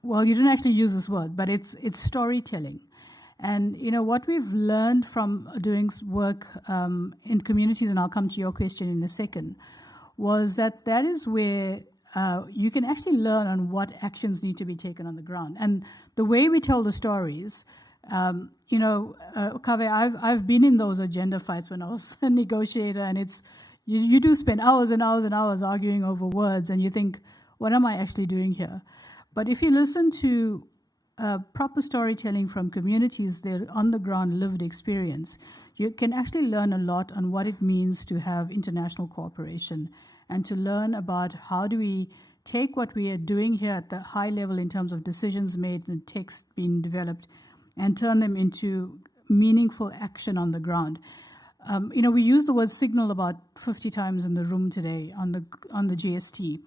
well, you didn't actually use this word, but it's storytelling. And, you know, what we've learned from doing work in communities, and I'll come to your question in a second, was that is where you can actually learn on what actions need to be taken on the ground. And the way we tell the stories, you know, Kaveh, I've been in those agenda fights when I was a negotiator, and it's you do spend hours and hours and hours arguing over words, and you think, what am I actually doing here? But if you listen to proper storytelling from communities, their on-the-ground lived experience, you can actually learn a lot on what it means to have international cooperation and to learn about how do we take what we are doing here at the high level in terms of decisions made and text being developed and turn them into meaningful action on the ground. You know, we use the word signal about 50 times in the room today on the GST.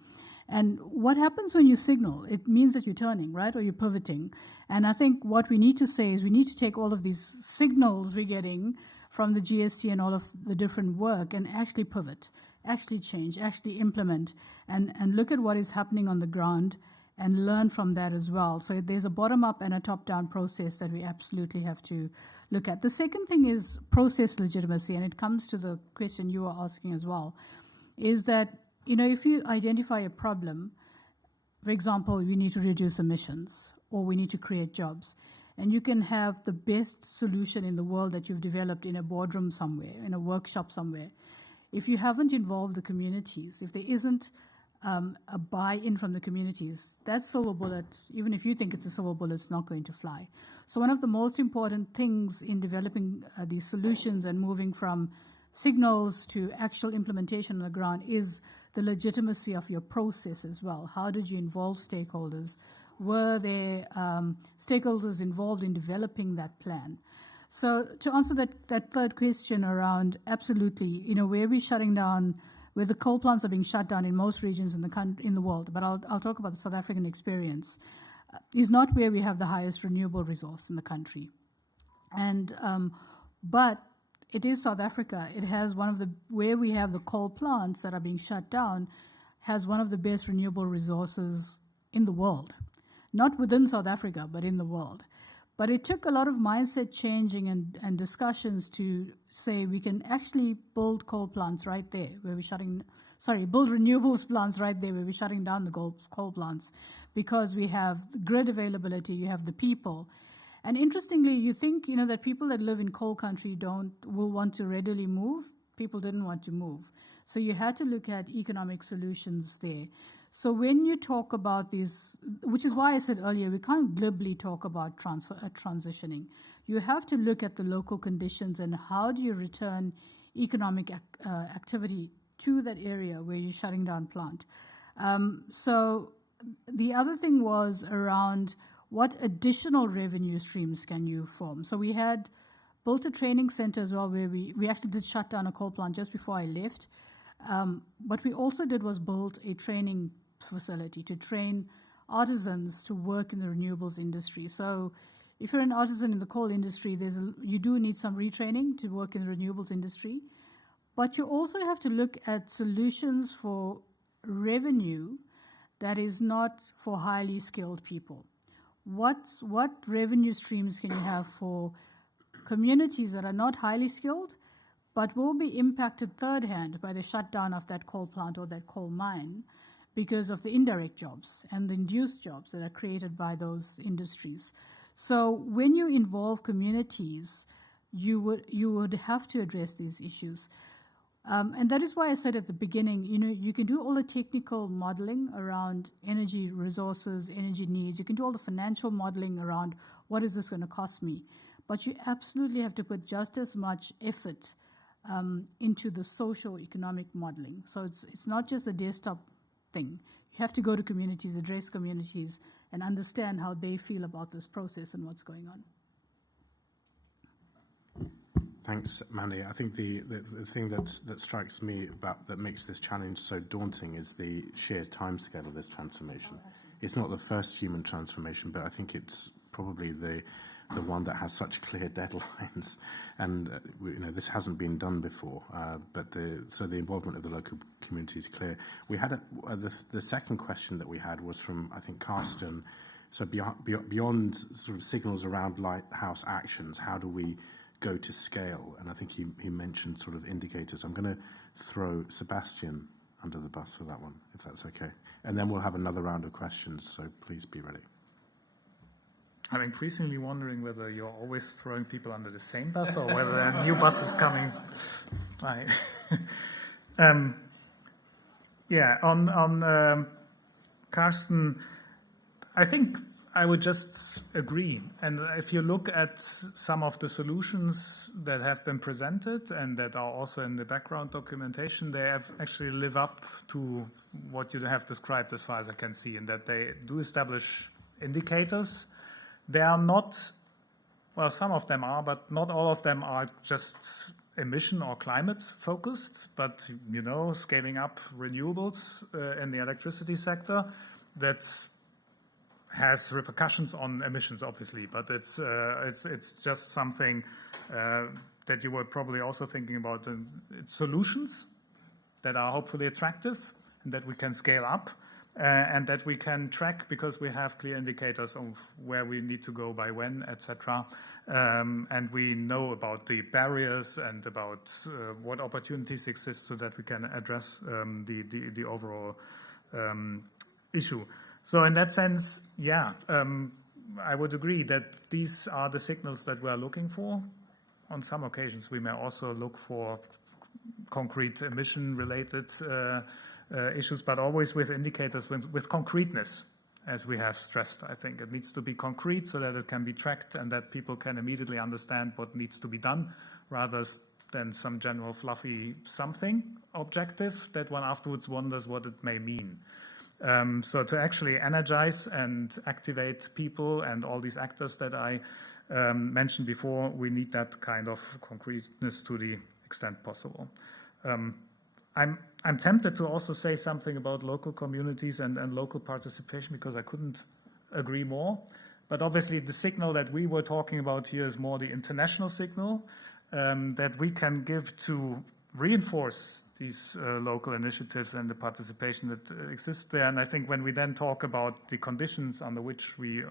And what happens when you signal? It means that you're turning, right, or you're pivoting. And I think what we need to say is we need to take all of these signals we're getting from the GST and all of the different work and actually pivot, actually change, actually implement, and look at what is happening on the ground and learn from that as well. So there's a bottom-up and a top-down process that we absolutely have to look at. The second thing is process legitimacy, and it comes to the question you were asking as well, is that, you know, if you identify a problem, for example, we need to reduce emissions or we need to create jobs, and you can have the best solution in the world that you've developed in a boardroom somewhere, in a workshop somewhere. If you haven't involved the communities, if there isn't a buy-in from the communities, that silver bullet, even if you think it's a silver bullet, it's not going to fly. So one of the most important things in developing these solutions and moving from signals to actual implementation on the ground is the legitimacy of your process as well. How did you involve stakeholders? Were there stakeholders involved in developing that plan? So to answer that third question around, absolutely, you know, where we're shutting down, where the coal plants are being shut down in most regions in the world, but I'll talk about the South African experience, is not where we have the highest renewable resource in the country. And but it is South Africa. It has one of the, where we have the coal plants that are being shut down, has one of the best renewable resources in the world. Not within South Africa, but in the world. But it took a lot of mindset changing and discussions to say we can actually build coal plants right there where we're build renewables plants right there where we're shutting down the coal plants, because we have grid availability, you have the people. And interestingly, you think, that people that live in coal country will want to readily move. People didn't want to move. So you had to look at economic solutions there. So when you talk about these, which is why I said earlier, we can't glibly talk about transitioning. You have to look at the local conditions and how do you return economic activity to that area where you're shutting down plant. So the other thing was around what additional revenue streams can you form. So we had built a training center as well where we actually did shut down a coal plant just before I left. What we also did was build a training facility to train artisans to work in the renewables industry. So if you're an artisan in the coal industry, you do need some retraining to work in the renewables industry. But you also have to look at solutions for revenue that is not for highly skilled people. What revenue streams can you have for communities that are not highly skilled, but will be impacted third hand by the shutdown of that coal plant or that coal mine because of the indirect jobs and the induced jobs that are created by those industries. So when you involve communities, you would have to address these issues. And that is why I said at the beginning, you can do all the technical modeling around energy resources, energy needs. You can do all the financial modeling around what is this going to cost me. But you absolutely have to put just as much effort into the socio-economic modeling. So it's not just a desktop thing. You have to go to communities, address communities, and understand how they feel about this process and what's going on. Thanks, Mandy. I think the thing that strikes me that makes this challenge so daunting is the sheer timescale of this transformation. It's not the first human transformation, but I think it's probably the one that has such clear deadlines, and this hasn't been done before. So the involvement of the local community is clear. We had the second question that we had was from, I think, Carsten. So beyond sort of signals around lighthouse actions, how do we go to scale? And I think he mentioned sort of indicators. I'm going to throw Sebastian under the bus for that one, if that's okay. And then we'll have another round of questions, so please be ready. I'm increasingly wondering whether you're always throwing people under the same bus or whether a new bus is coming by. On Carsten, I think I would just agree. And if you look at some of the solutions that have been presented and that are also in the background documentation, they have actually live up to what you have described as far as I can see, in that they do establish indicators. They are not, well, some of them are, but not all of them are just emission or climate focused, but, scaling up renewables in the electricity sector. That has repercussions on emissions, obviously, but it's just something that you were probably also thinking about. It's solutions that are hopefully attractive and that we can scale up. And that we can track because we have clear indicators of where we need to go by when, etc. And we know about the barriers and about what opportunities exist so that we can address the overall issue. So in that sense, I would agree that these are the signals that we are looking for. On some occasions, we may also look for concrete emission-related issues, but always with indicators, with concreteness, as we have stressed. I think it needs to be concrete so that it can be tracked and that people can immediately understand what needs to be done, rather than some general fluffy something objective that one afterwards wonders what it may mean. So to actually energize and activate people and all these actors that I mentioned before, we need that kind of concreteness to the extent possible. I'm tempted to also say something about local communities and local participation because I couldn't agree more. But obviously the signal that we were talking about here is more the international signal that we can give to reinforce these local initiatives and the participation that exists there. And I think when we then talk about the conditions under which we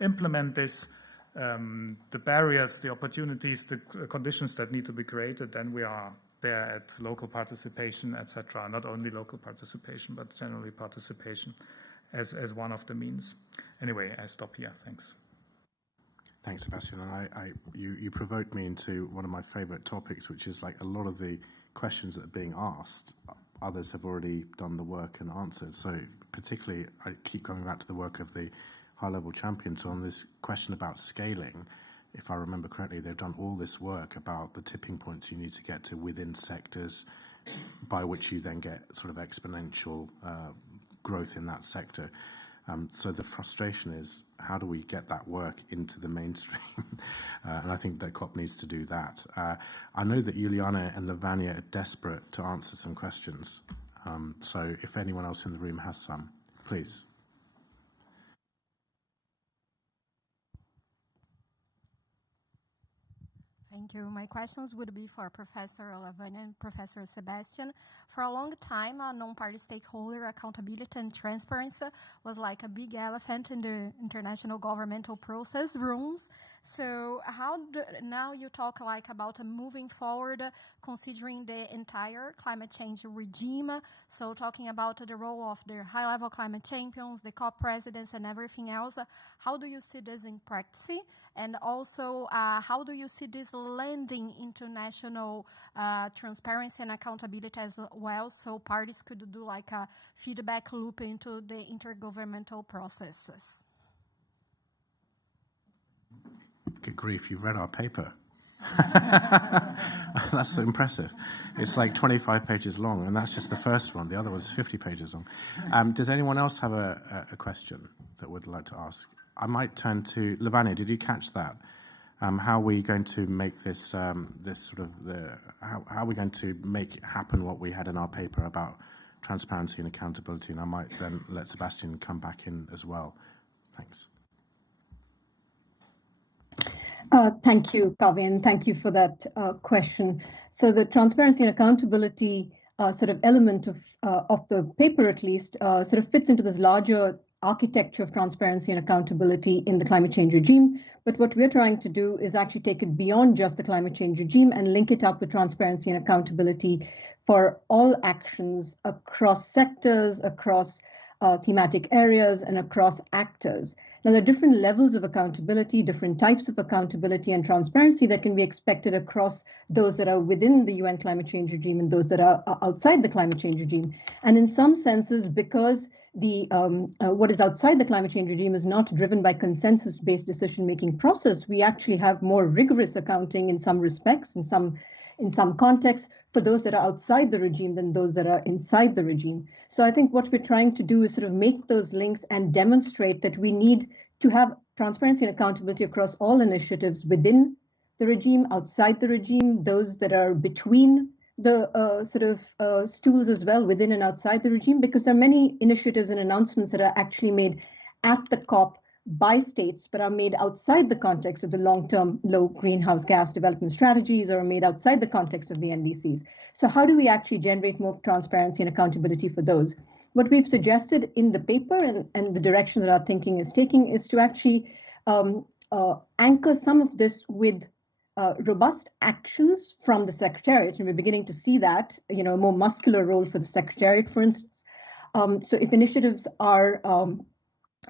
implement this, the barriers, the opportunities, the conditions that need to be created, then we are there at local participation, etc. Not only local participation, but generally participation as one of the means. Anyway, I stop here. Thanks. Thanks, Sebastian. And you provoked me into one of my favorite topics, which is like a lot of the questions that are being asked, others have already done the work and answered. So particularly, I keep coming back to the work of the high-level champions on this question about scaling. If I remember correctly, they've done all this work about the tipping points you need to get to within sectors, by which you then get sort of exponential growth in that sector. So the frustration is, how do we get that work into the mainstream? And I think that COP needs to do that. I know that Juliana and Lavanya are desperate to answer some questions. So if anyone else in the room has some, please. Thank you. My questions would be for Professor Lavanya and Professor Sebastian. For a long time, non-party stakeholder accountability and transparency was like a big elephant in the international governmental process rooms. So now you talk like about moving forward, considering the entire climate change regime. So talking about the role of the high-level climate champions, the COP presidents, and everything else. How do you see this in practice? And also, how do you see this landing into national transparency and accountability as well, so parties could do like a feedback loop into the intergovernmental processes? Good grief, you've read our paper. That's impressive. It's like 25 pages long, and that's just the first one. The other one's 50 pages long. Does anyone else have a question that would like to ask? I might turn to Lavanya. Did you catch that? How are we going to make this how are we going to make happen what we had in our paper about transparency and accountability? And I might then let Sebastian come back in as well. Thanks. Thank you, Kaveh, and thank you for that question. So the transparency and accountability sort of element of the paper, at least, sort of fits into this larger architecture of transparency and accountability in the climate change regime. But what we're trying to do is actually take it beyond just the climate change regime and link it up with transparency and accountability for all actions across sectors, across thematic areas, and across actors. Now, there are different levels of accountability, different types of accountability and transparency that can be expected across those that are within the UN climate change regime and those that are outside the climate change regime. And in some senses, because the what is outside the climate change regime is not driven by consensus-based decision-making process, we actually have more rigorous accounting in some respects, in some contexts, for those that are outside the regime than those that are inside the regime. So I think what we're trying to do is sort of make those links and demonstrate that we need to have transparency and accountability across all initiatives within the regime, outside the regime, those that are between the stools as well, within and outside the regime, because there are many initiatives and announcements that are actually made at the COP by states, but are made outside the context of the long-term low greenhouse gas development strategies, or are made outside the context of the NDCs. So how do we actually generate more transparency and accountability for those? What we've suggested in the paper and the direction that our thinking is taking is to actually anchor some of this with robust actions from the Secretariat, and we're beginning to see that, a more muscular role for the Secretariat, for instance. So if initiatives are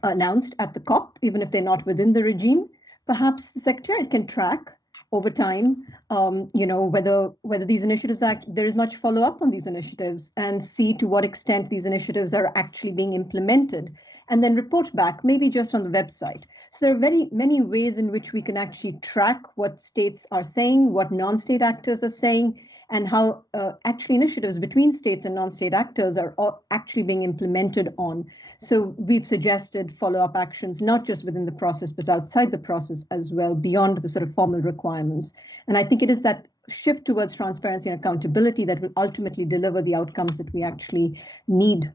announced at the COP, even if they're not within the regime, perhaps the Secretariat can track over time, whether these initiatives there is much follow-up on these initiatives, and see to what extent these initiatives are actually being implemented, and then report back, maybe just on the website. So there are very many ways in which we can actually track what states are saying, what non-state actors are saying, and how actually initiatives between states and non-state actors are actually being implemented on. So we've suggested follow-up actions, not just within the process, but outside the process as well, beyond the sort of formal requirements. And I think it is that shift towards transparency and accountability that will ultimately deliver the outcomes that we actually need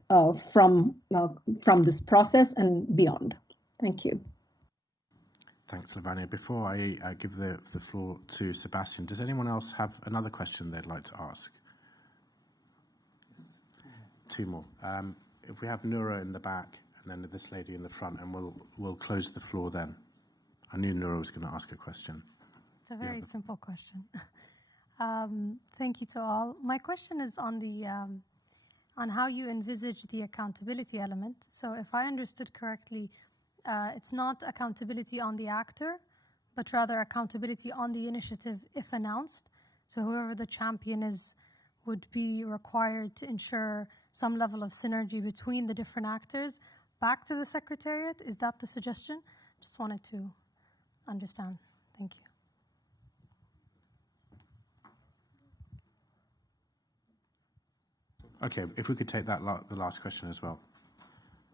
from this process and beyond. Thank you. Thanks, Lavanya. Before I give the floor to Sebastian, does anyone else have another question they'd like to ask? Two more. If we have Noura in the back and then this lady in the front, and we'll close the floor then. I knew Noura was going to ask a question. It's a very simple question. Thank you to all. My question is on the on how you envisage the accountability element. So if I understood correctly, it's not accountability on the actor, but rather accountability on the initiative if announced. So whoever the champion is would be required to ensure some level of synergy between the different actors back to the Secretariat. Is that the suggestion? Just wanted to understand. Thank you. Okay, if we could take that the last question as well.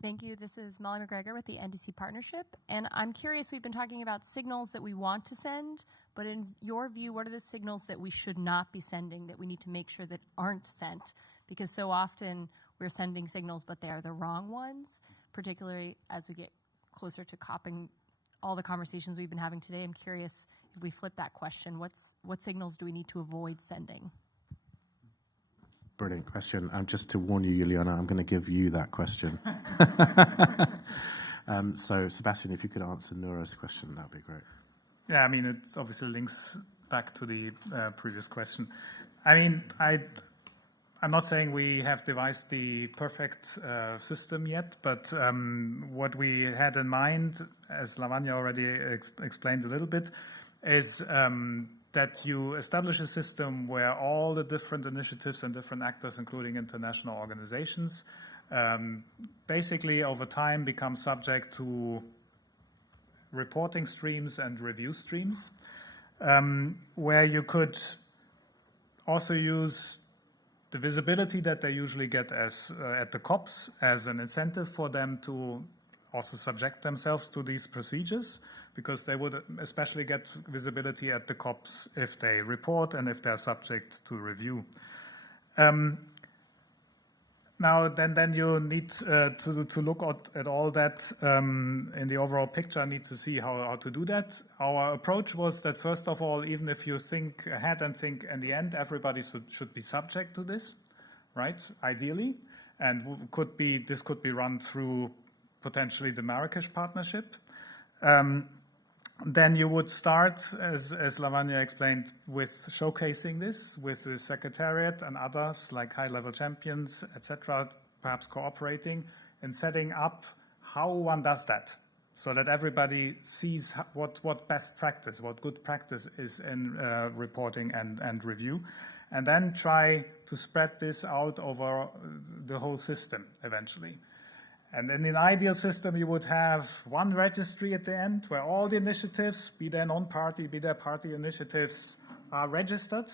Thank you. This is Molly McGregor with the NDC Partnership. And I'm curious, we've been talking about signals that we want to send, but in your view, what are the signals that we should not be sending, that we need to make sure that aren't sent? Because so often we're sending signals, but they are the wrong ones, particularly as we get closer to COPing all the conversations we've been having today. I'm curious if we flip that question, what signals do we need to avoid sending? Brilliant question. And just to warn you, Juliana, I'm going to give you that question. So, Sebastian, if you could answer Noura's question, that would be great. Yeah, I mean, it obviously links back to the previous question. I mean, I'm not saying we have devised the perfect system yet, but what we had in mind, as Lavanya already explained a little bit, is that you establish a system where all the different initiatives and different actors, including international organizations, basically over time become subject to reporting streams and review streams, where you could also use the visibility that they usually get as at the COPs as an incentive for them to also subject themselves to these procedures, because they would especially get visibility at the COPs if they report and if they're subject to review. Now, then you need to look at all that in the overall picture, need to see how to do that. Our approach was that, first of all, even if you think ahead and think in the end, everybody should be subject to this, right, ideally, and this could be run through potentially the Marrakesh partnership. Then you would start, as Lavanya explained, with showcasing this with the Secretariat and others like high-level champions, etc., perhaps cooperating and setting up how one does that, so that everybody sees what best practice, what good practice is in reporting and review, and then try to spread this out over the whole system eventually. And in an ideal system, you would have one registry at the end where all the initiatives, be they non-party, be they party initiatives, are registered.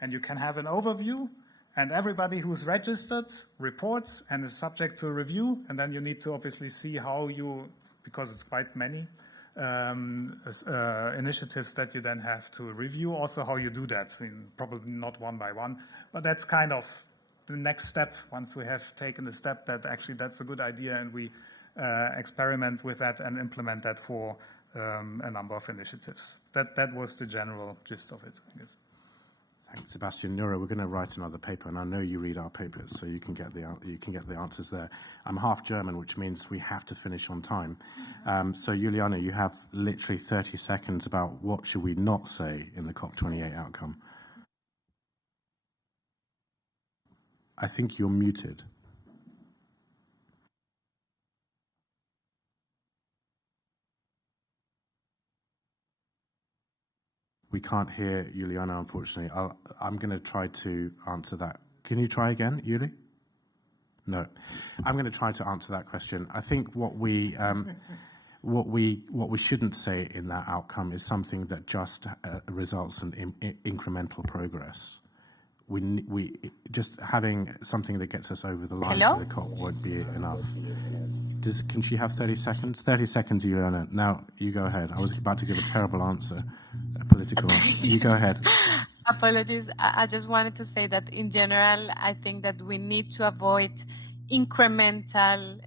And you can have an overview, and everybody who's registered reports and is subject to a review. And then you need to obviously see how you, because it's quite many initiatives that you then have to review, also how you do that, probably not one by one. But that's kind of the next step, once we have taken the step that actually that's a good idea and we experiment with that and implement that for a number of initiatives. That was the general gist of it, I guess. Thanks, Sebastian. Noura, we're going to write another paper, and I know you read our papers, so you can get the answers there. I'm half German, which means we have to finish on time. So, Juliana, you have literally 30 seconds about what should we not say in the COP28 outcome. I think you're muted. We can't hear Juliana, unfortunately. I'm going to try to answer that. Can you try again, Juli? No. I'm going to try to answer that question. I think what we shouldn't say in that outcome is something that just results in incremental progress. We just having something that gets us over the line for the COP won't be enough. Can she have 30 seconds? 30 seconds, Juliana. Now, you go ahead. I was about to give a terrible answer, a political answer. You go ahead. Apologies. I just wanted to say that in general, I think that we need to avoid incremental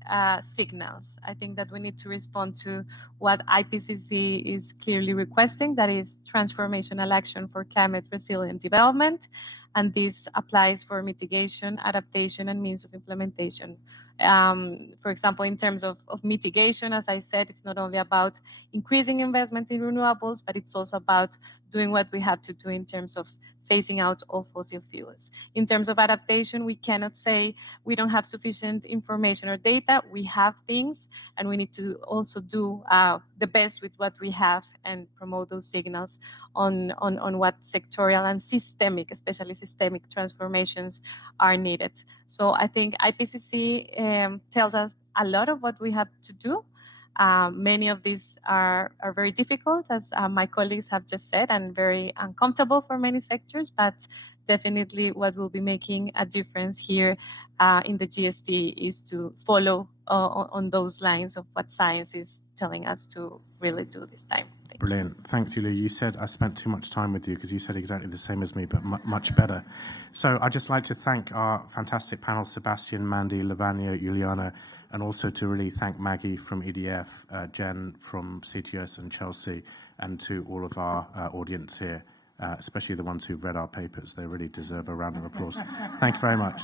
signals. I think that we need to respond to what IPCC is clearly requesting, that is transformational action for climate resilient development. And this applies for mitigation, adaptation, and means of implementation. For example, in terms of mitigation, as I said, it's not only about increasing investment in renewables, but it's also about doing what we have to do in terms of phasing out all fossil fuels. In terms of adaptation, we cannot say we don't have sufficient information or data. We have things, and we need to also do the best with what we have and promote those signals on what sectorial and systemic, especially systemic transformations are needed. So I think IPCC tells us a lot of what we have to do. Many of these are very difficult, as my colleagues have just said, and very uncomfortable for many sectors, but definitely what will be making a difference here in the GST is to follow on those lines of what science is telling us to really do this time. Brilliant. Thanks, Julia. You said I spent too much time with you because you said exactly the same as me, but much better. So I'd just like to thank our fantastic panel, Sebastian, Mandy, Lavanya, Juliana, and also to really thank Maggie from EDF, Jen from CTS and Chelsea, and to all of our audience here, especially the ones who've read our papers. They really deserve a round of applause. Thank you very much.